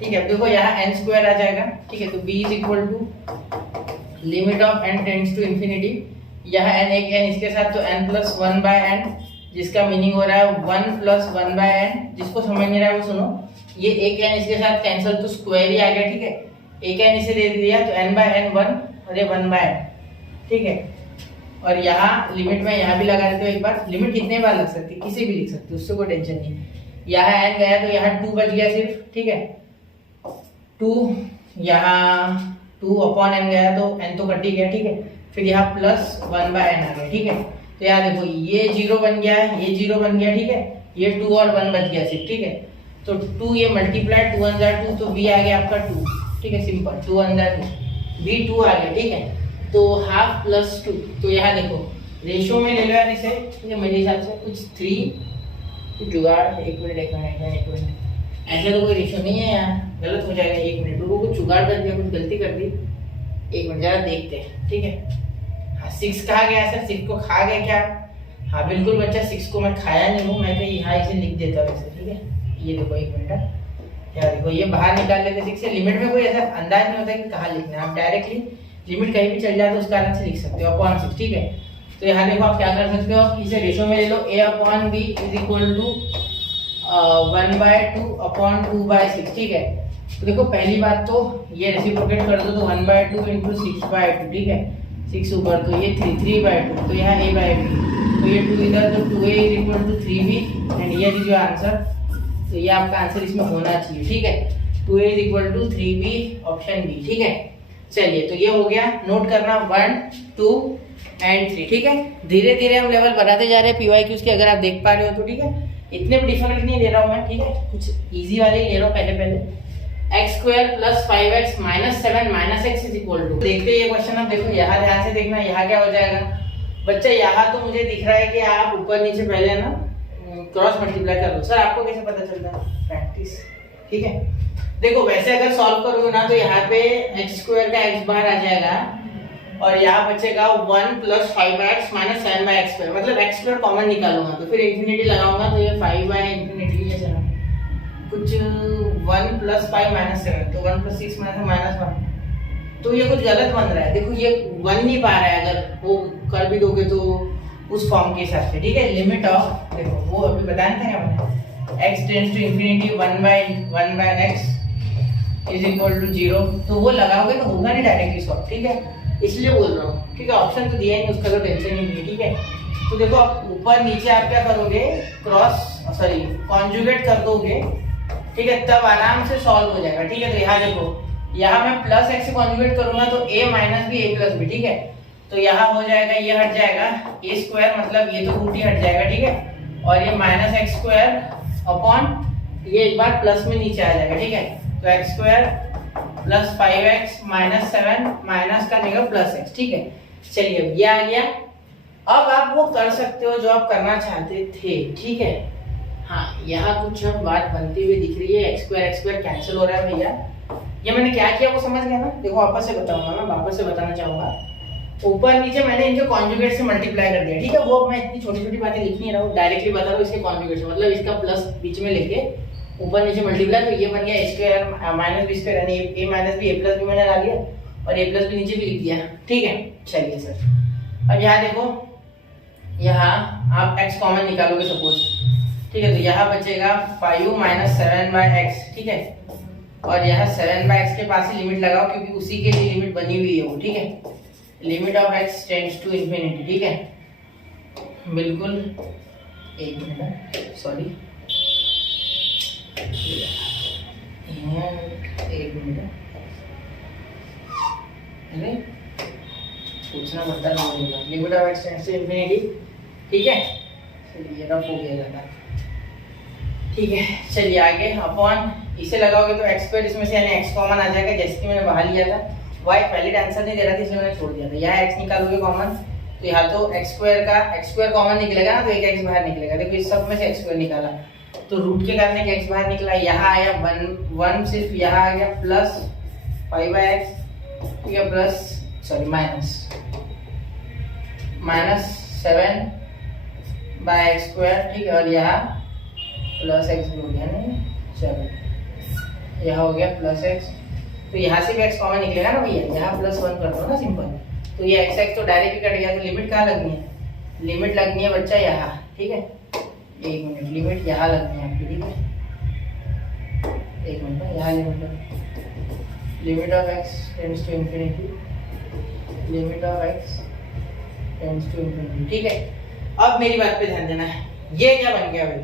ठीक है। अब देखो यहाँ n² आ जाएगा, ठीक है, तो b = limit of n tends to infinity, यहाँ n एक n इसके साथ, तो n + 1/n, जिसका मीनिंग हो रहा है 1 + 1/n। जिसको समझ नहीं रहा है वो सुनो, ये एक n इसके साथ कैंसिल, तो स्क्वायर ही आ गया, ठीक है, एक n इसे दे दिया तो n/n 1 और ये 1/n, ठीक है। और यहाँ लिमिट में यहाँ भी लगा देते हो एक बार, लिमिट कितने बार लग सकती है, किसी भी लिख सकते हो, उससे कोई टेंशन नहीं। यहाँ n गया तो यहाँ 2 बच गया सिर्फ, ठीक है, 2, यहाँ 2/n गया तो n तो कट ही गया, ठीक है। फिर यहाँ +1/n आ गया, ठीक है। तो यहाँ देखो ये 0 बन गया है, ये 0 बन गया, ठीक है, ये 2 और 1 बच गया सिर्फ, ठीक है। तो 2 ये मल्टीप्लाई 2 × 2, तो b आ गया आपका 2, ठीक है, सिंपल 2 अंदर 2 भी 2 आ गया, ठीक है। तो हाफ प्लस 2, तो यहाँ देखो रेशो में ले लो यार इसे, ठीक है। मेरे हिसाब से कुछ 3 जुगाड़, एक मिनट ऐसे तो कोई रेशो नहीं है यार, गलत हो जाएगा। 1 मिनट, लोगों को जुगाड़ कर दिया, कुछ गलती कर दी। 1 मिनट जरा देखते हैं, ठीक है। हाँ 6 कहा गया सर, 6 को खा गया क्या? हाँ बिल्कुल बच्चा, 6 को मैं खाया नहीं हूँ, मैं कहीं यहाँ इसे लिख देता हूँ ऐसे, ठीक है। ये देखो 1 मिनट, क्या देखो ये बाहर निकाल लेते 6 से। लिमिट में कोई ऐसा अंदाज नहीं होता कि कहाँ लिखना है, आप डायरेक्टली लिमिट कहीं भी चल जाए तो उस कारण से लिख सकते हो अपॉन 6, ठीक है। तो यहाँ देखो आप क्या कर सकते हो, इसे रेशो में ले लो, a upon b is equal to 1/2 upon 2/6, ठीक है। तो देखो पहली बात तो ये रेसिप्रोकेट कर दो, तो 1/2 इंटू 6/2, ठीक है। 6 ऊपर तो ये 3/2, तो यहाँ a/b, तो ये 2 इधर, तो 2a is equal to 3b and here is your answer. तो ये आपका आंसर इसमें होना चाहिए, ठीक है। 2a is equal to 3b, option B, ठीक है। चलिए तो ये हो गया, नोट करना 1 2 एंड 3, ठीक है। धीरे धीरे हम लेवल बढ़ाते जा रहे हैं PYQs के, अगर आप देख पा रहे हो तो, ठीक है। इतने भी डिफिकल्ट नहीं ले रहा हूँ मैं, ठीक है, कुछ इजी वाले ही ले रहा हूँ पहले। x² + 5x - 7 - x is equal to, देखते ये क्वेश्चन। अब देखो यहाँ ध्यान से देखना, यहाँ क्या हो जाएगा बच्चा। यहाँ तो मुझे दिख रहा है कि आप ऊपर नीचे पहले ना क्रॉस मल्टीप्लाई कर दो। सर आपको कैसे पता चलता है? प्रैक्टिस, ठीक है। देखो वैसे अगर सॉल्व करोगे ना तो यहाँ पे x² का x बाहर आ जाएगा और यहाँ बचेगा 1 + 5x - 7/x², मतलब x² कॉमन निकालूंगा तो फिर इंफिनिटी लगाऊंगा तो ये 5/∞ है चला कुछ 1 + 5 - 7, तो 1 + 6 - -1, तो ये कुछ गलत बन रहा है। देखो ये 1 नहीं पा रहा है, अगर वो कर भी दोगे तो उस फॉर्म के हिसाब से, ठीक है। लिमिट ऑफ, देखो वो अभी बताया था क्या मैंने, x tends to infinity 1/x is equal to 0, तो वो लगाओगे तो होगा नहीं डायरेक्टली सॉल्व, ठीक है। इसलिए बोल रहा हूँ, ठीक है। ऑप्शन तो दिया ही नहीं, उसका तो टेंशन ही नहीं, ठीक है। तो देखो आप ऊपर नीचे आप क्या करोगे, कॉन्जुगेट कर दोगे, ठीक है, तब आराम से सॉल्व हो जाएगा, ठीक है। तो यहाँ देखो, यहाँ मैं प्लस x से कॉन्जुगेट करूंगा तो a - b a + b, ठीक है। तो यहाँ हो जाएगा, ये हट जाएगा a², मतलब ये तो रूट ही हट जाएगा, ठीक है। और ये -x² अपॉन ये एक बार प्लस में नीचे आ जाएगा, ठीक है। तो x² + 5x - 7 माइनस का देगा +x, ठीक है। चलिए अब ये आ गया। अब आप वो कर सकते हो जो आप करना चाहते थे, ठीक है। हाँ यहाँ कुछ अब बात बनती हुई दिख रही है, x² कैंसिल हो रहा है भैया। ये मैंने क्या किया वो समझ गया ना? देखो वापस से बताऊंगा, मैं वापस से बताना चाहूंगा। ऊपर नीचे मैंने इनके कॉन्जुगेट से मल्टीप्लाई कर दिया, ठीक है। वो मैं इतनी छोटी छोटी बातें लिख नहीं रहा हूँ, डायरेक्टली बता रहा हूँ इसके कॉन्जुगेट से, मतलब इसका प्लस बीच में लेके ऊपर नीचे मल्टीप्लाई, तो ये बन गया a² - b² यानी a - b a + b मैंने ला लिया और a + b नीचे भी लिख दिया, ठीक है। चलिए सर अब यहाँ देखो, यहाँ आप x कॉमन निकालोगे सपोज, ठीक है। तो यहाँ बचेगा 5 - 7/x, ठीक है। और यहाँ 7/x के पास ही लिमिट लगाओ क्योंकि उसी के लिए लिमिट बनी हुई है वो, ठीक है। Limit of x tends to infinity, ठीक है, बिल्कुल। 1 मिनट, सॉरी, 1 मिनट, अरे पूछना पड़ता है। Limit of x tends to infinity, ठीक है। चलिए रफ हो गया ज़्यादा, ठीक है। चलिए आगे, अपॉन इसे लगाओगे तो x² इसमें से यानी x कॉमन आ जाएगा, जैसे कि मैंने बाहर लिया था। y वैलिड आंसर नहीं दे रहा था इसलिए मैंने छोड़ दिया था। यहाँ x निकालोगे कॉमन तो यहाँ तो x² कॉमन निकलेगा ना, तो एक x बाहर निकलेगा। देखो इस सब में से x² निकाला तो रूट के कारण एक x बाहर निकला, यहाँ आया 1 सिर्फ, यहाँ आ गया प्लस 5/x, ठीक है, प्लस सॉरी माइनस 7/x², ठीक है। और यहाँ प्लस x हो गया नहीं, चलो यहाँ हो गया प्लस x, तो यहाँ से भी x कॉमन निकलेगा ना भैया, यहाँ +1 कर दो ना सिंपल, तो ये x तो डायरेक्ट ही कट गया। तो लिमिट कहाँ लगनी है? लिमिट लगनी है बच्चा यहाँ, ठीक है। 1 मिनट, लिमिट यहाँ लगनी है आपकी, ठीक है। 1 मिनट, यहाँ limit of x tends to infinity, limit of x tends to infinity, ठीक है। अब मेरी बात पे ध्यान देना है, ये क्या बन गया भाई?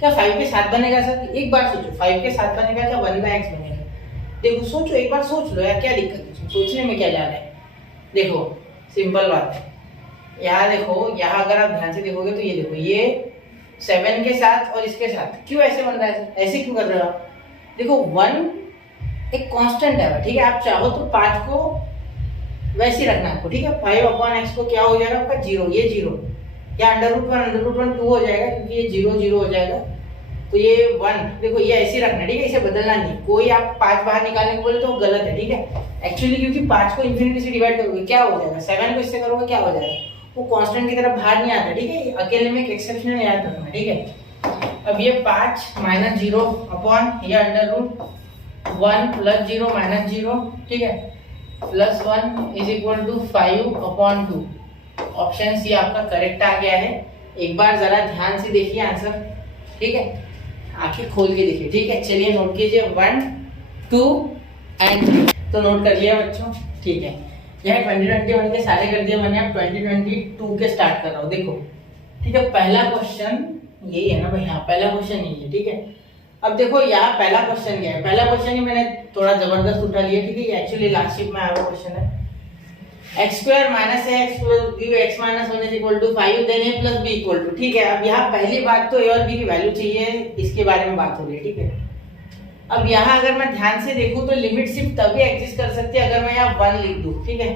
क्या 5 के 7 बनेगा सर? एक बार सोचो, 5 के 7 बनेगा क्या 1/x बनेगा? देखो सोचो, एक बार सोच लो यार, क्या दिक्कत है सोचने में, क्या जा रहा है? देखो सिंपल बात है, यहाँ देखो, यहाँ अगर आप ध्यान से देखोगे तो ये देखो, ये 7 के साथ और इसके साथ क्यों ऐसे बन रहा है? ऐसे क्यों कर रहे हो आप? देखो 1 एक कांस्टेंट है, ठीक है। आप चाहो तो 5 को वैसे ही रखना आपको, ठीक है। 5/x को क्या हो जाएगा आपका 0, ये 0 या √1 2 हो जाएगा, क्योंकि ये 0 0 हो जाएगा, तो ये 1। देखो ये ऐसे ही रखना है, ठीक है, इसे बदलना नहीं। कोई आप 5 बाहर निकालने को बोले तो गलत है, ठीक है। एक्चुअली क्योंकि 5 को इंफिनिटी से डिवाइड करोगे क्या हो जाएगा, 7 को इससे करोगे क्या हो जाएगा, वो कांस्टेंट की तरफ बाहर नहीं आता, ठीक है। अकेले में एक एक्सेप्शन याद रखना, ठीक है। अब ये 5 - 0 अपॉन ये √1 + 0 - 0, ठीक है, +1 = 5/2। ऑप्शन सी आपका करेक्ट आ गया है। एक बार जरा ध्यान से देखिए आंसर, ठीक है, आंखें खोल के देखिए, ठीक है। चलिए नोट कीजिए 1 2 एंड 3। तो नोट कर लिया बच्चों, ठीक है। यह 2021 के सारे कर दिए मैंने, अब 2022 के स्टार्ट कर रहा हूँ। देखो, ठीक है, पहला क्वेश्चन यही है ना भाई, हाँ पहला क्वेश्चन यही है, ठीक है। अब देखो यहाँ पहला क्वेश्चन क्या है, पहला क्वेश्चन ही मैंने थोड़ा जबरदस्त उठा लिया, ठीक है। ये एक्चुअली लास्ट शिफ्ट में आया हुआ क्वेश्चन है। x² - ax + b x - 1 = 5 then a + b = ठीक है। अब यहाँ पहली बात तो a और b की वैल्यू चाहिए, इसके बारे में बात हो रही है, ठीक है। अब यहाँ अगर मैं ध्यान से देखूं तो लिमिट सिर्फ तभी एग्जिस्ट कर सकती है अगर मैं यहाँ 1 लिख दूं, ठीक है।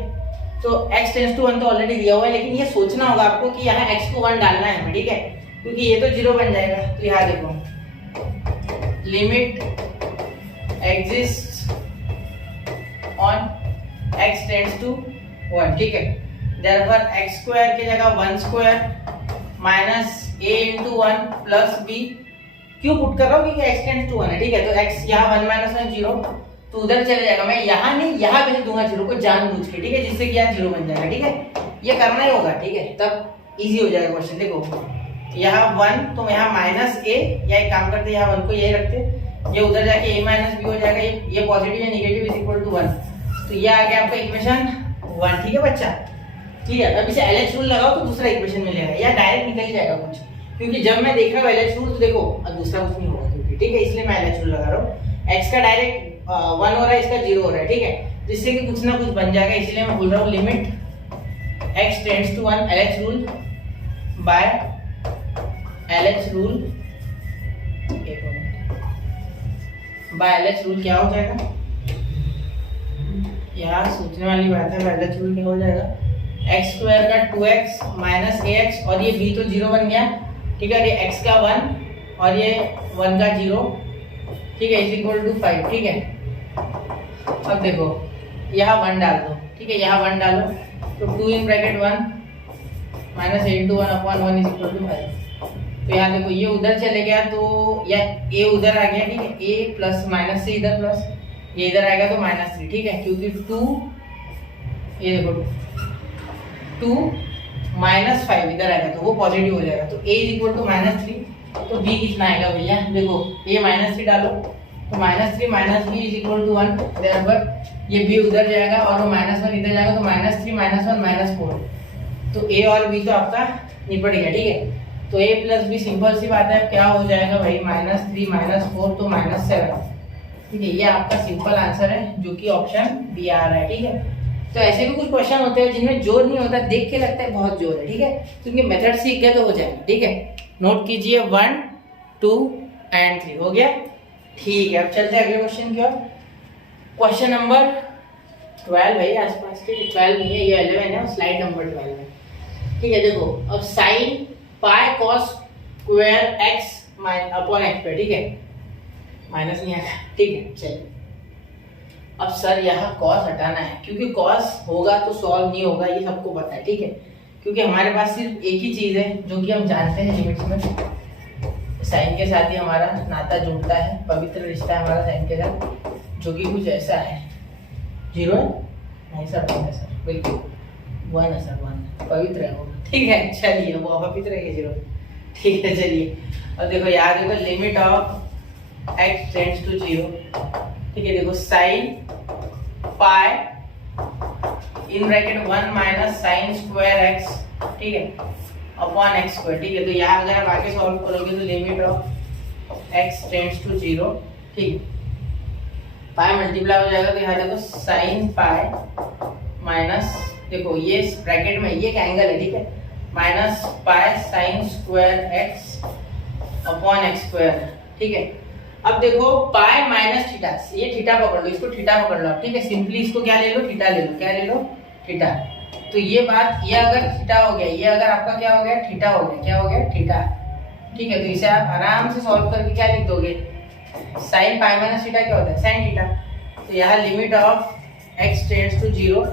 तो x → 1 तो ऑलरेडी दिया हुआ है, लेकिन ये सोचना होगा आपको कि यहाँ x को 1 डालना है, ठीक है, क्योंकि ये तो 0 बन जाएगा। तो यहाँ देखो लिमिट एग्जिस्ट ऑन x → 1, ठीक है। therefore x² की जगह 1² - a × 1 + b। क्यों पुट कर रहा हूँ, क्योंकि x → 1 है, ठीक है। तो x यहाँ 1 - 1 0, तो उधर चले जाएगा। मैं यहाँ नहीं यहाँ भेज दूंगा 0 को जानबूझ के, ठीक है, जिससे कि यहाँ 0 बन जाएगा, ठीक है। ये करना ही होगा, ठीक है, तब इजी हो जाएगा क्वेश्चन। देखो यहाँ 1, तो यहाँ -a, या एक काम करते यहाँ 1 को यही रखते, ये उधर जाके a - b हो जाएगा, ये पॉजिटिव या नेगेटिव = 1। तो ये आ गया आपका इक्वेशन 1, ठीक है बच्चा, ठीक है। अब इसे LH रूल लगाओ तो दूसरा इक्वेशन मिलेगा, या डायरेक्ट निकल जाएगा कुछ, क्योंकि जब मैं देख रहा हूँ LH रूल तो देखो अब दूसरा कुछ नहीं होगा, क्योंकि ठीक है, इसलिए मैं LH रूल लगा रहा हूँ। x का डायरेक्ट 1 हो रहा है, इसका 0 हो रहा है, ठीक है, जिससे कि कुछ ना कुछ बन जाएगा, इसलिए मैं बोल रहा हूँ limit x → 1 LH rule by LH rule, by LH rule क्या हो जाएगा, यहाँ सोचने वाली बात है। LH रूल क्या हो जाएगा, x² का 2x - ax, और ये b तो 0 बन गया, ठीक है, ये x का 1 और ये 1 का 0, ठीक है, = 5, ठीक है। अब देखो यहाँ 1 डाल दो, ठीक है, यहाँ 1 डालो, तो 2 इन ब्रैकेट 1 - a × 1/1 = 5। तो यहाँ देखो ये उधर चले गया, तो या a उधर आ गया, ठीक है, a प्लस माइनस से इधर प्लस, ये इधर आएगा तो -3, ठीक है, क्योंकि 2, ये देखो 2 - 5 इधर आएगा तो वो पॉजिटिव हो जाएगा, तो a = -3। तो b कितना आएगा भैया, देखो a -3 डालो, तो -3 - b = 1, बराबर ये b उधर जाएगा और वो -1 इधर जाएगा, तो -3 - 1 -4, तो a और b तो आपका निपट गया, ठीक है। तो a + b सिंपल सी बात है, क्या हो जाएगा भाई, -3 - 4 तो -7, ठीक है। ये आपका सिंपल आंसर है, जो कि ऑप्शन बी आ रहा है, ठीक है। तो ऐसे भी कुछ क्वेश्चन होते हैं जिनमें जोर नहीं होता, देख के लगता है बहुत जोर है, ठीक है, क्योंकि मेथड सीख गए तो हो जाएगा, ठीक है। नोट कीजिए 1 2 एंड 3 हो गया, ठीक है। अब चलते हैं अगले क्वेश्चन की ओर। क्वेश्चन नंबर 12 है आसपास के, 12 नहीं है, ये 11 है, स्लाइड नंबर 12 है, ठीक है। देखो अब sin पाई cos square x upon x², ठीक है, माइनस नहीं आया, ठीक है। चलिए अब सर यहाँ cos हटाना है, क्योंकि cos होगा तो सॉल्व नहीं होगा, ये सबको पता है, ठीक है, क्योंकि हमारे पास सिर्फ एक ही चीज है जो कि हम जानते हैं लिमिट्स में, साइन के साथ ही हमारा नाता जुड़ता है, पवित्र रिश्ता है हमारा साइन के साथ, जो कि कुछ ऐसा है। 0 है नहीं सर, 1 है सर, बिल्कुल 1 है सर, 1 पवित्र है वो, ठीक है। चलिए वो अपवित्र है 0, ठीक है। चलिए अब देखो याद देखो limit of x tends to 0, ठीक है। देखो sine pi in bracket 1 minus sine square x, ठीक है, अपॉन x², ठीक है। तो यहाँ अगर आप आगे सॉल्व करोगे तो limit of x tends to 0, ठीक है, पाई मल्टीप्लाई हो जाएगा, तो यहाँ देखो साइन पाई माइनस, देखो ये ब्रैकेट में ये एक एंगल है, ठीक है, minus pi sine square x upon x², ठीक है। अब देखो पाई माइनस थीटा, ये थीटा पकड़ लो, इसको थीटा पकड़ लो, ठीक है। सिंपली इसको क्या ले लो, थीटा ले लो, क्या ले लो, थीटा। तो ये बात, ये अगर थीटा हो गया, ये अगर आपका क्या हो गया, थीटा हो गया, क्या हो गया, थीटा, ठीक है। तो इसे आप आराम से सॉल्व करके क्या लिख दोगे, साइन पाई माइनस थीटा क्या होता है, साइन थीटा। तो यहाँ limit of x tends to 0,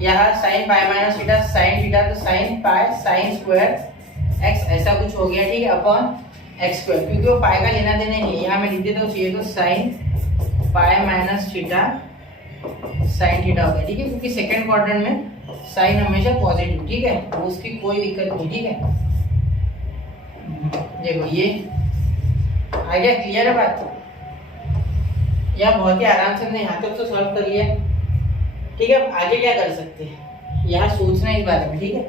यहाँ sine pi minus theta sine theta, तो sine pi sine square x ऐसा कुछ हो गया, ठीक है, अपॉन एक्स स्क्वायर, क्योंकि वो पाई का लेना देना नहीं है, यहाँ मैं लिख देता हूँ चाहिए तो sine pi minus theta sine theta हो गया, ठीक है, क्योंकि सेकंड क्वाड्रेंट में साइन हमेशा पॉजिटिव, ठीक है, तो उसकी कोई दिक्कत नहीं, ठीक है। देखो ये आ गया, क्लियर है बात, या बहुत ही आराम से हमने यहाँ तक तो सॉल्व कर लिया, ठीक है। अब आगे क्या कर सकते हैं, यहाँ सोचना है इस बारे में, ठीक है।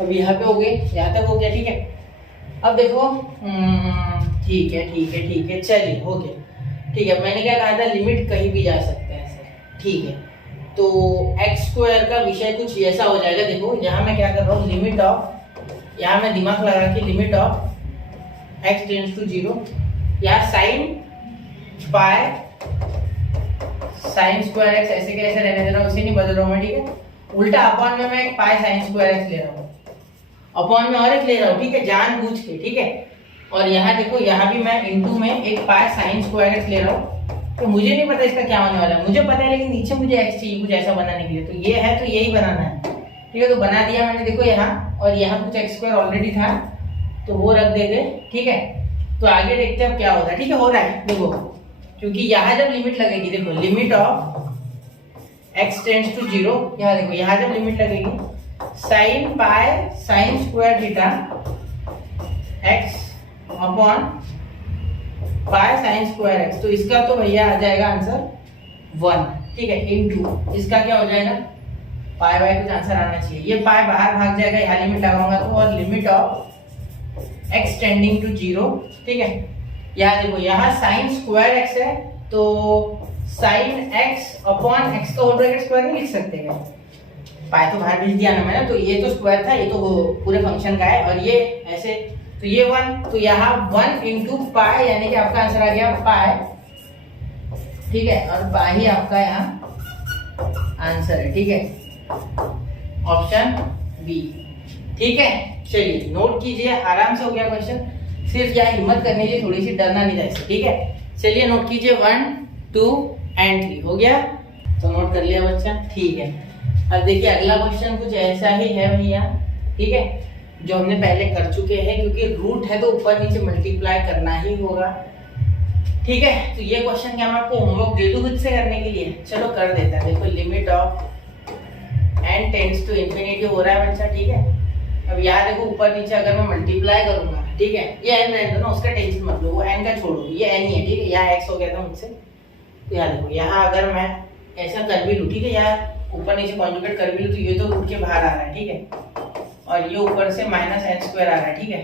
अब यहाँ पे हो गए, यहाँ तक हो गया, ठीक है। अब देखो ठीक है, ठीक है, ठीक है, चलिए हो गया, ठीक है। मैंने क्या कहा था, लिमिट कहीं भी जा सकते हैं सर, ठीक है। तो एक्स स्क्वायर का विषय कुछ ऐसा हो जाएगा, देखो यहाँ मैं क्या कर रहा हूँ, लिमिट ऑफ, यहाँ मैं दिमाग लगा के limit of x tends to 0, यहाँ sine pi sine square x ऐसे कैसे रहने दे रहा हूँ, उसे नहीं बदल रहा हूँ मैं, ठीक है। उल्टा अपॉन में मैं एक पाई साइन स्क्वायर एक्स ले रहा हूँ, अपॉन में और एक ले रहा हूँ, ठीक है, जानबूझ के, ठीक है। और यहाँ देखो, यहाँ भी मैं इनटू में एक पाई साइन स्क्वायर एक्स ले रहा हूँ, तो मुझे नहीं पता इसका क्या होने वाला है, मुझे पता है लेकिन नीचे मुझे एक्स चाहिए कुछ ऐसा बनाने के लिए, तो ये है तो यही बनाना है, ठीक है। तो बना दिया मैंने, देखो यहाँ, और यहाँ कुछ एक्स स्क्वायर ऑलरेडी था तो वो रख देते, ठीक है। तो आगे देखते हैं अब क्या होता है, ठीक है। हो रहा है देखो, क्योंकि यहाँ जब लिमिट लगेगी, देखो limit of x tends to 0, यहाँ देखो, यहाँ जब लिमिट लगेगी sine pi sine square theta x upon pi sine square x, तो इसका तो भैया आ जाएगा आंसर 1, ठीक है, इनटू इसका क्या हो जाएगा, पाई बाय कुछ आंसर आना चाहिए, ये पाई बाहर भाग जाएगा, यहाँ लिमिट लगाऊंगा तो, और limit of x tending to 0, ठीक है। यहाँ देखो, यहाँ साइन स्क्वायर एक्स है तो साइन एक्स अपॉन एक्स का होल ब्रैकेट स्क्वायर नहीं लिख सकते क्या, पाई तो बाहर भेज दिया ना मैंने, तो ये तो स्क्वायर था, ये तो पूरे फंक्शन का है, और ये ऐसे, तो ये 1, तो यहाँ 1 इंटू पाई, यानी कि आपका आंसर आ गया पाई, ठीक है, और पाई ही आपका यहाँ आंसर है, ठीक है, ऑप्शन बी, ठीक है। चलिए नोट कीजिए, आराम से हो गया क्वेश्चन, सिर्फ यहाँ हिम्मत करनी चाहिए, थोड़ी सी डरना नहीं चाहिए, ठीक है। चलिए नोट कीजिए, 1 2 एंड 3 हो गया, तो नोट कर लिया बच्चा, ठीक है। अब देखिए अगला क्वेश्चन कुछ ऐसा ही है भैया, ठीक है, जो हमने पहले कर चुके हैं, क्योंकि रूट है तो ऊपर नीचे मल्टीप्लाई करना ही होगा, ठीक है। तो ये क्वेश्चन क्या मैं आपको होमवर्क दे दूं खुद से करने के लिए, चलो कर देता है। देखो limit of n tends to infinity हो रहा है बच्चा, ठीक है। अब यहाँ देखो ऊपर नीचे अगर मैं मल्टीप्लाई करूंगा, ठीक है, ये n रहता ना, उसका टेंशन मत लो, वो n का छोड़ो, ये n ही है, ठीक है। यहाँ x हो गया था मुझसे, तो यहाँ देखो, यहाँ अगर मैं ऐसा कर भी लूँ, ठीक है, यहाँ ऊपर नीचे कॉन्जुगेट कर भी लूँ, तो ये तो रूट के बाहर आ रहा है, ठीक है, और ये ऊपर से माइनस एन स्क्वायर आ रहा है, ठीक है,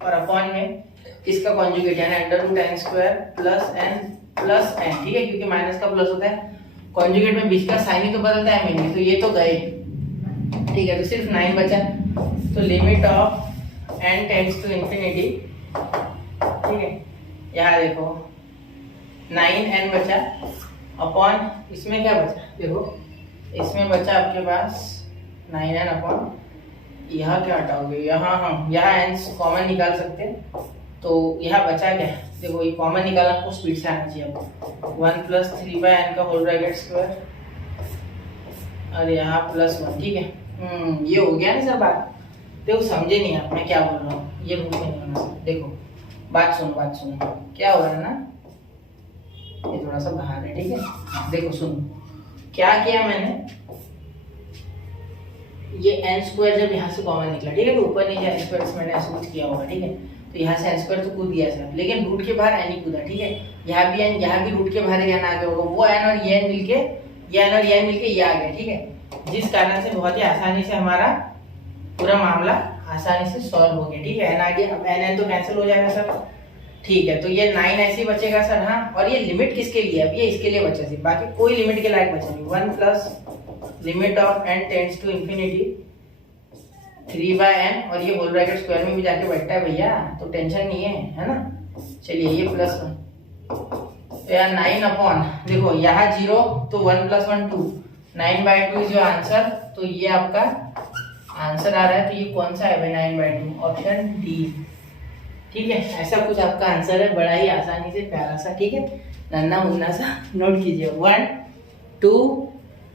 और अपॉन में इसका कॉन्जुगेट यानी under root n square plus n, ठीक है, क्योंकि माइनस का प्लस होता है, कॉन्जुगेट में बीच का साइन ही तो बदलता है मेनली, तो ये तो गए, ठीक है। तो सिर्फ 9 बचा, तो limit of n tends to infinity, ठीक है, यहाँ देखो 9n बचा, अपॉन इसमें क्या बचा, देखो इसमें बचा आपके पास 9n अपॉन, यहाँ क्या हटाओगे, यहाँ हम यहाँ n कॉमन निकाल सकते हैं, तो यहाँ बचा क्या, देखो ये कॉमन निकालना आपको स्पीड से आना चाहिए, आपको 1 प्लस 3/n का होल ब्रैकेट स्क्वायर, और यहाँ +1, ठीक है। ये हो गया ना सर बात, देखो समझे नहीं आप मैं क्या बोल रहा हूँ, ये मुझे नहीं होना सर, देखो बात सुनो, क्या हो रहा है ना, ये थोड़ा सा बाहर है, ठीक है। देखो सुनो, क्या किया मैंने, ये n स्क्वायर जब यहाँ से कॉमन निकला, ठीक है, तो ऊपर नीचे n स्क्वायर से मैंने ऐसे कुछ किया होगा, ठीक है, तो यहाँ से n स्क्वायर तो कूद दिया सर, लेकिन रूट के बाहर n ही कूदा, ठीक है, यहाँ भी n, यहाँ भी रूट के बाहर n आ गया होगा, वो n और ये n मिलके, ये n और ये n मिलके ये आ गया, ठीक है, जिस कारण से बहुत ही आसानी से हमारा पूरा मामला आसानी से सॉल्व हो गया, ठीक है। n आ गया, अब n तो कैंसिल हो जाएगा सर, ठीक है, तो ये 9 ऐसे ही बचेगा सर, हाँ, और ये लिमिट किसके लिए, अब ये इसके लिए बचा सिर्फ, बाकी कोई लिमिट के लायक बचा नहीं, 1 plus limit of n tends to infinity 3/n, और ये होल ब्रैकेट स्क्वायर में भी जाके बैठता है भैया, तो टेंशन नहीं है ना। चलिए ये +1 तो यार 9 अपॉन, देखो यहाँ 0 तो 1 + 1 2, 9/2 इज योर आंसर। तो ये आपका आंसर आ रहा है। तो ये कौन सा है भाई 9/2? Option D. ठीक है, ऐसा कुछ आपका आंसर है, बड़ा ही आसानी से प्यारा सा। ठीक है, नन्ना मुन्ना सा नोट कीजिए। 1 2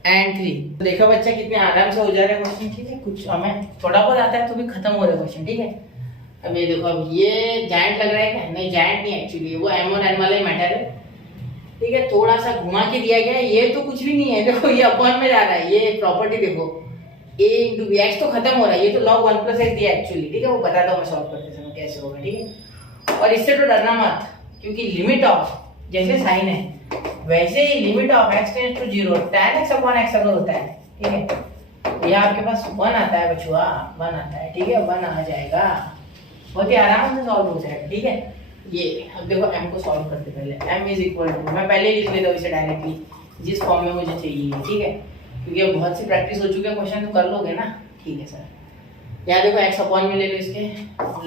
एंड 3। देखो बच्चा कितने आराम से हो जा रहे हैं क्वेश्चन। ठीक है, कुछ हमें थोड़ा बहुत आता है तो भी खत्म हो रहे क्वेश्चन। ठीक है, अब ये देखो, अब ये जायंट लग रहा है क्या? नहीं, जायंट नहीं, एक्चुअली वो m और n वाला ही मैटर है। ठीक है, थोड़ा सा घुमा के दिया गया है, ये तो कुछ भी नहीं है। देखो ये अपॉन में जा रहा है, ये प्रॉपर्टी देखो a × b, x तो खत्म हो रहा है, ये तो log 1 + x दिया एक्चुअली। ठीक है, वो बताता हूँ मैं सॉल्व करते समय कैसे होगा। ठीक है, और इससे तो डरना मत, क्योंकि लिमिट ऑफ जैसे साइन है वैसे ही limit of x tends to 0 tan x upon x अगर होता है। ठीक है, तो यहाँ आपके पास 1 आता है बचुआ, 1 आता है। ठीक है, 1 आ जाएगा, बहुत ही आराम से सॉल्व हो जाएगा। ठीक है, ये अब देखो m को सॉल्व करते पहले m = मैं पहले लिख लेता हूँ इसे डायरेक्टली जिस फॉर्म में मुझे चाहिए। ठीक है, क्योंकि अब बहुत सी प्रैक्टिस हो चुकी है, क्वेश्चन तो कर लोगे ना। ठीक है सर, यहाँ देखो x अपॉन में ले लो इसके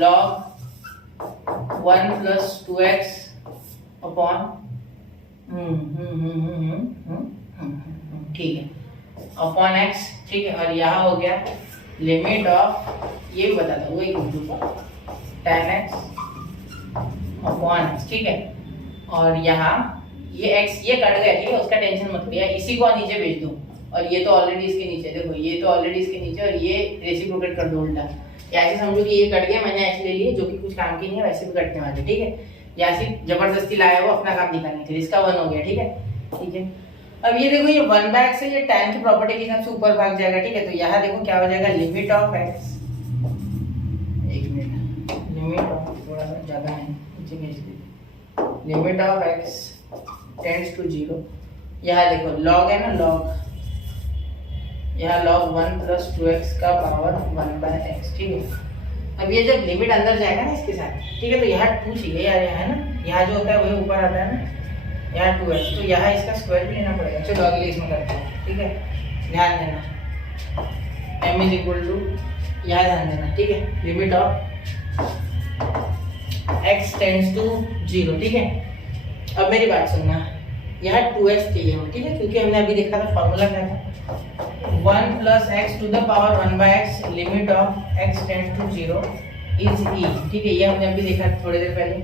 log 1 + 2x अपॉन ठीक है अपॉन x। ठीक है, और यहाँ हो गया लिमिट ऑफ, ये बता दो वही tan x अपॉन x। ठीक है, और यहाँ ये x ये कट गया। ठीक है, उसका टेंशन मत लिया, इसी को नीचे भेज दो, और ये तो ऑलरेडी इसके नीचे, देखो ये तो ऑलरेडी इसके नीचे, और ये रेसिप्रोकेट कर दो उल्टा। ऐसे समझो कि ये कट गया, मैंने x ले लिए जो कि कुछ काम की नहीं है, वैसे भी कटने वाले। ठीक है, या सिर्फ जबरदस्ती लाया वो अपना काम निकालने के लिए, इसका 1 हो गया। ठीक है, ठीक है, अब ये देखो ये 1/x से ये tan की प्रॉपर्टी के हिसाब से ऊपर भाग जाएगा। ठीक है, तो यहाँ देखो क्या हो जाएगा, लिमिट ऑफ x, एक मिनट, लिमिट ऑफ, थोड़ा सा ज्यादा है, नीचे भेज दे, limit of x tends to 0। यहाँ देखो log है ना, log, यहाँ log 1 + 2x का पावर 1/x। ठीक है, अब ये जब लिमिट अंदर जाएगा ना इसके साथ, ठीक है, तो यहाँ 2 चाहिए यार, यहाँ है ना, यहाँ जो होता है वही ऊपर आता है ना, यहाँ 2x, तो यहाँ इसका स्क्वायर भी लेना पड़ेगा। चलो अगले इसमें करते हैं। ठीक है, ध्यान देना m = यहाँ ध्यान देना। ठीक है, limit of x tends to 0। ठीक है, अब मेरी बात सुनना, यहाँ 2x चाहिए हो। ठीक है, क्योंकि हमने अभी देखा था फॉर्मूला क्या था, 1 + x to the power 1/x limit of x tends to 0 is e। ठीक है, ये हमने अभी देखा थोड़ी देर पहले।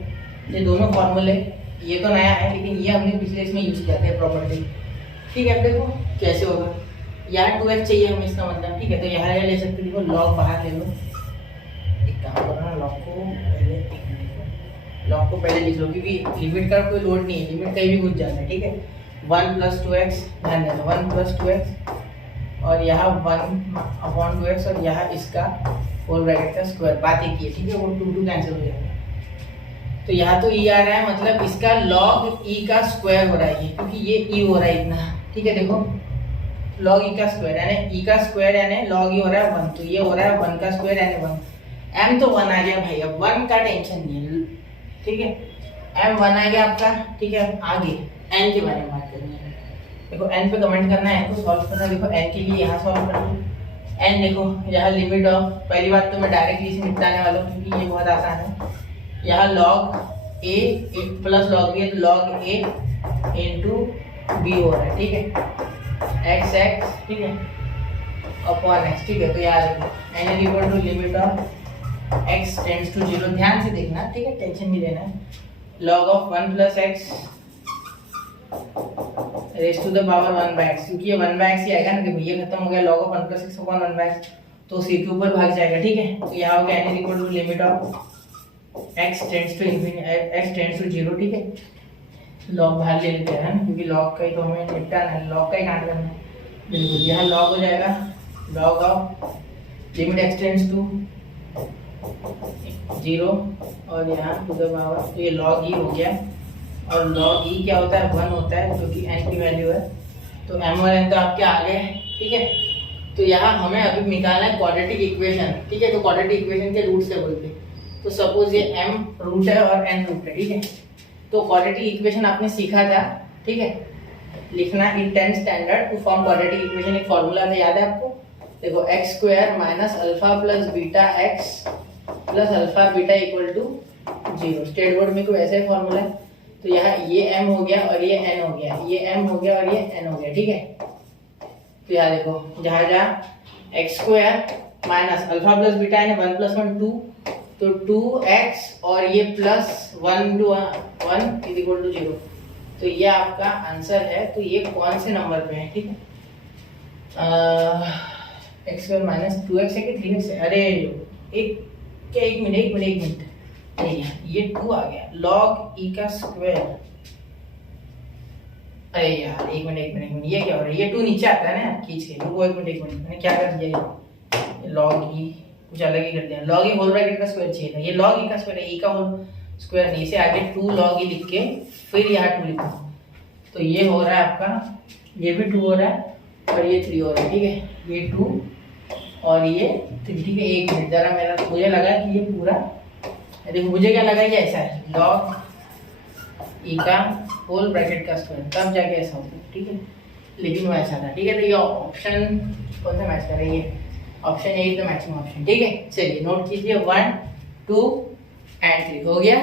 ये दोनों फॉर्मूले, ये तो नया है लेकिन ये हमने पिछले इसमें यूज किया था प्रॉपर्टी। ठीक है, अब देखो कैसे होगा, यहाँ 2x चाहिए हमें, इसका मतलब। ठीक है, तो यहाँ ले सकते, देखो log बाहर ले लो, एक काम करो ना, log को पहले लिख लो, क्योंकि लिमिट का कोई लोड नहीं है, लिमिट कहीं भी घुस जाता है। ठीक है, 1 + 2x, ध्यान देना 1 + 2x, और यहाँ 1/2x, और यहाँ इसका होल ब्रैकेट का स्क्वायर, बात एक ही है। ठीक है, वो 2 कैंसिल हो जाएगा, तो यहाँ तो e आ रहा है, मतलब इसका log e का स्क्वायर हो रहा है ये, क्योंकि ये e हो रहा है इतना। ठीक है, देखो log e का स्क्वायर यानी e का स्क्वायर यानी log e हो रहा है 1, तो ये हो रहा है 1 का स्क्वायर यानी 1। m तो 1 आ गया भाई, अब 1 का टेंशन नहीं है। ठीक है, m 1 आ गया आपका। ठीक है, आगे n के बारे में बात करेंगे। देखो n पे कमेंट करना है, n को सॉल्व करना। देखो n के लिए यहाँ सॉल्व कर लो। n देखो यहाँ लिमिट ऑफ, पहली बात तो मैं डायरेक्टली इसे निपटाने वाला हूँ क्योंकि ये बहुत आसान है। यहाँ log a + log b है, तो log a × b हो रहा है। ठीक है, x, ठीक है, अपॉन x। ठीक है, तो याद रखो n = limit of x tends to 0। ध्यान से देखना, ठीक है, टेंशन नहीं लेना। log of 1 + x raise to the power 1/x, क्योंकि ये 1/x ही आएगा ना। देखो ये खत्म हो गया, log of 1 + x upon 1/x, तो c के ऊपर भाग जाएगा। ठीक है, तो यहाँ हो गया n = limit of x tends to 0। ठीक है, log बाहर ले लेते हैं क्योंकि log का ही तो हमें निपटाना है, log का ही काट करना है। बिल्कुल, यहाँ log हो जाएगा log of limit x tends to 0, और यहाँ टू द पावर, तो ये log e हो गया। और log e क्या होता है, 1 होता है, जो कि n की वैल्यू है। तो m और n तो आपके आ गए। ठीक है, तो यहाँ हमें अभी निकालना है क्वाड्रेटिक इक्वेशन। ठीक है, तो क्वाड्रेटिक इक्वेशन के रूट से बोलते हैं। तो सपोज ये m रूट है और n रूट है। ठीक है, तो क्वाड्रेटिक इक्वेशन आपने सीखा था। ठीक है, लिखना in 10th standard to form quadratic equation, एक फॉर्मूला था, याद है आपको? देखो x² - α + βx + α β = 0। स्टेट बोर्ड में कोई ऐसा ही फॉर्मूला है। तो तो यहाँ ये m हो गया और ये n हो गया, ये m हो गया और ये n हो गया, ठीक है। तो यहाँ देखो जहाँ जहाँ x square minus alpha plus beta है 1 + 1 2, तो 2x और ये plus 1 to 1 is equal to 0। तो ये आपका आंसर है। तो ये कौन से नंबर पे है, ठीक है। एक्स स्क्वायर माइनस 2x है कि 3x है? अरे एक मिनट नहीं है, ये 2 आ गया log e का स्क्वायर। अरे यार एक मिनट, ये क्या हो रहा है? ये 2 नीचे आता है ना खींच के, रुको एक मिनट मैंने क्या कर दिया, ये log e कुछ अलग ही कर दिया। log e होल ब्रैकेट का स्क्वायर चाहिए था, ये log e का स्क्वायर है, e का होल स्क्वायर नहीं, इसे आगे 2 log e लिख के फिर यहाँ 2 लिखो। तो ये हो रहा है आपका, ये भी 2 हो रहा है और ये 3 हो रहा है, ठीक है। ये 2 और ये 3, ठीक है। एक मिनट जरा मुझे लगा कि ये पूरा, देखो मुझे क्या लगा ये ऐसा है log e का होल ब्रैकेट का स्क्वायर, तब जाके ऐसा होगा, ठीक है। लेकिन वो ऐसा था, ठीक है। तो ये ऑप्शन कौन सा मैच कर रही है? Option A is the matching option, ठीक है। चलिए नोट कीजिए 1 2 एंड 3 हो गया।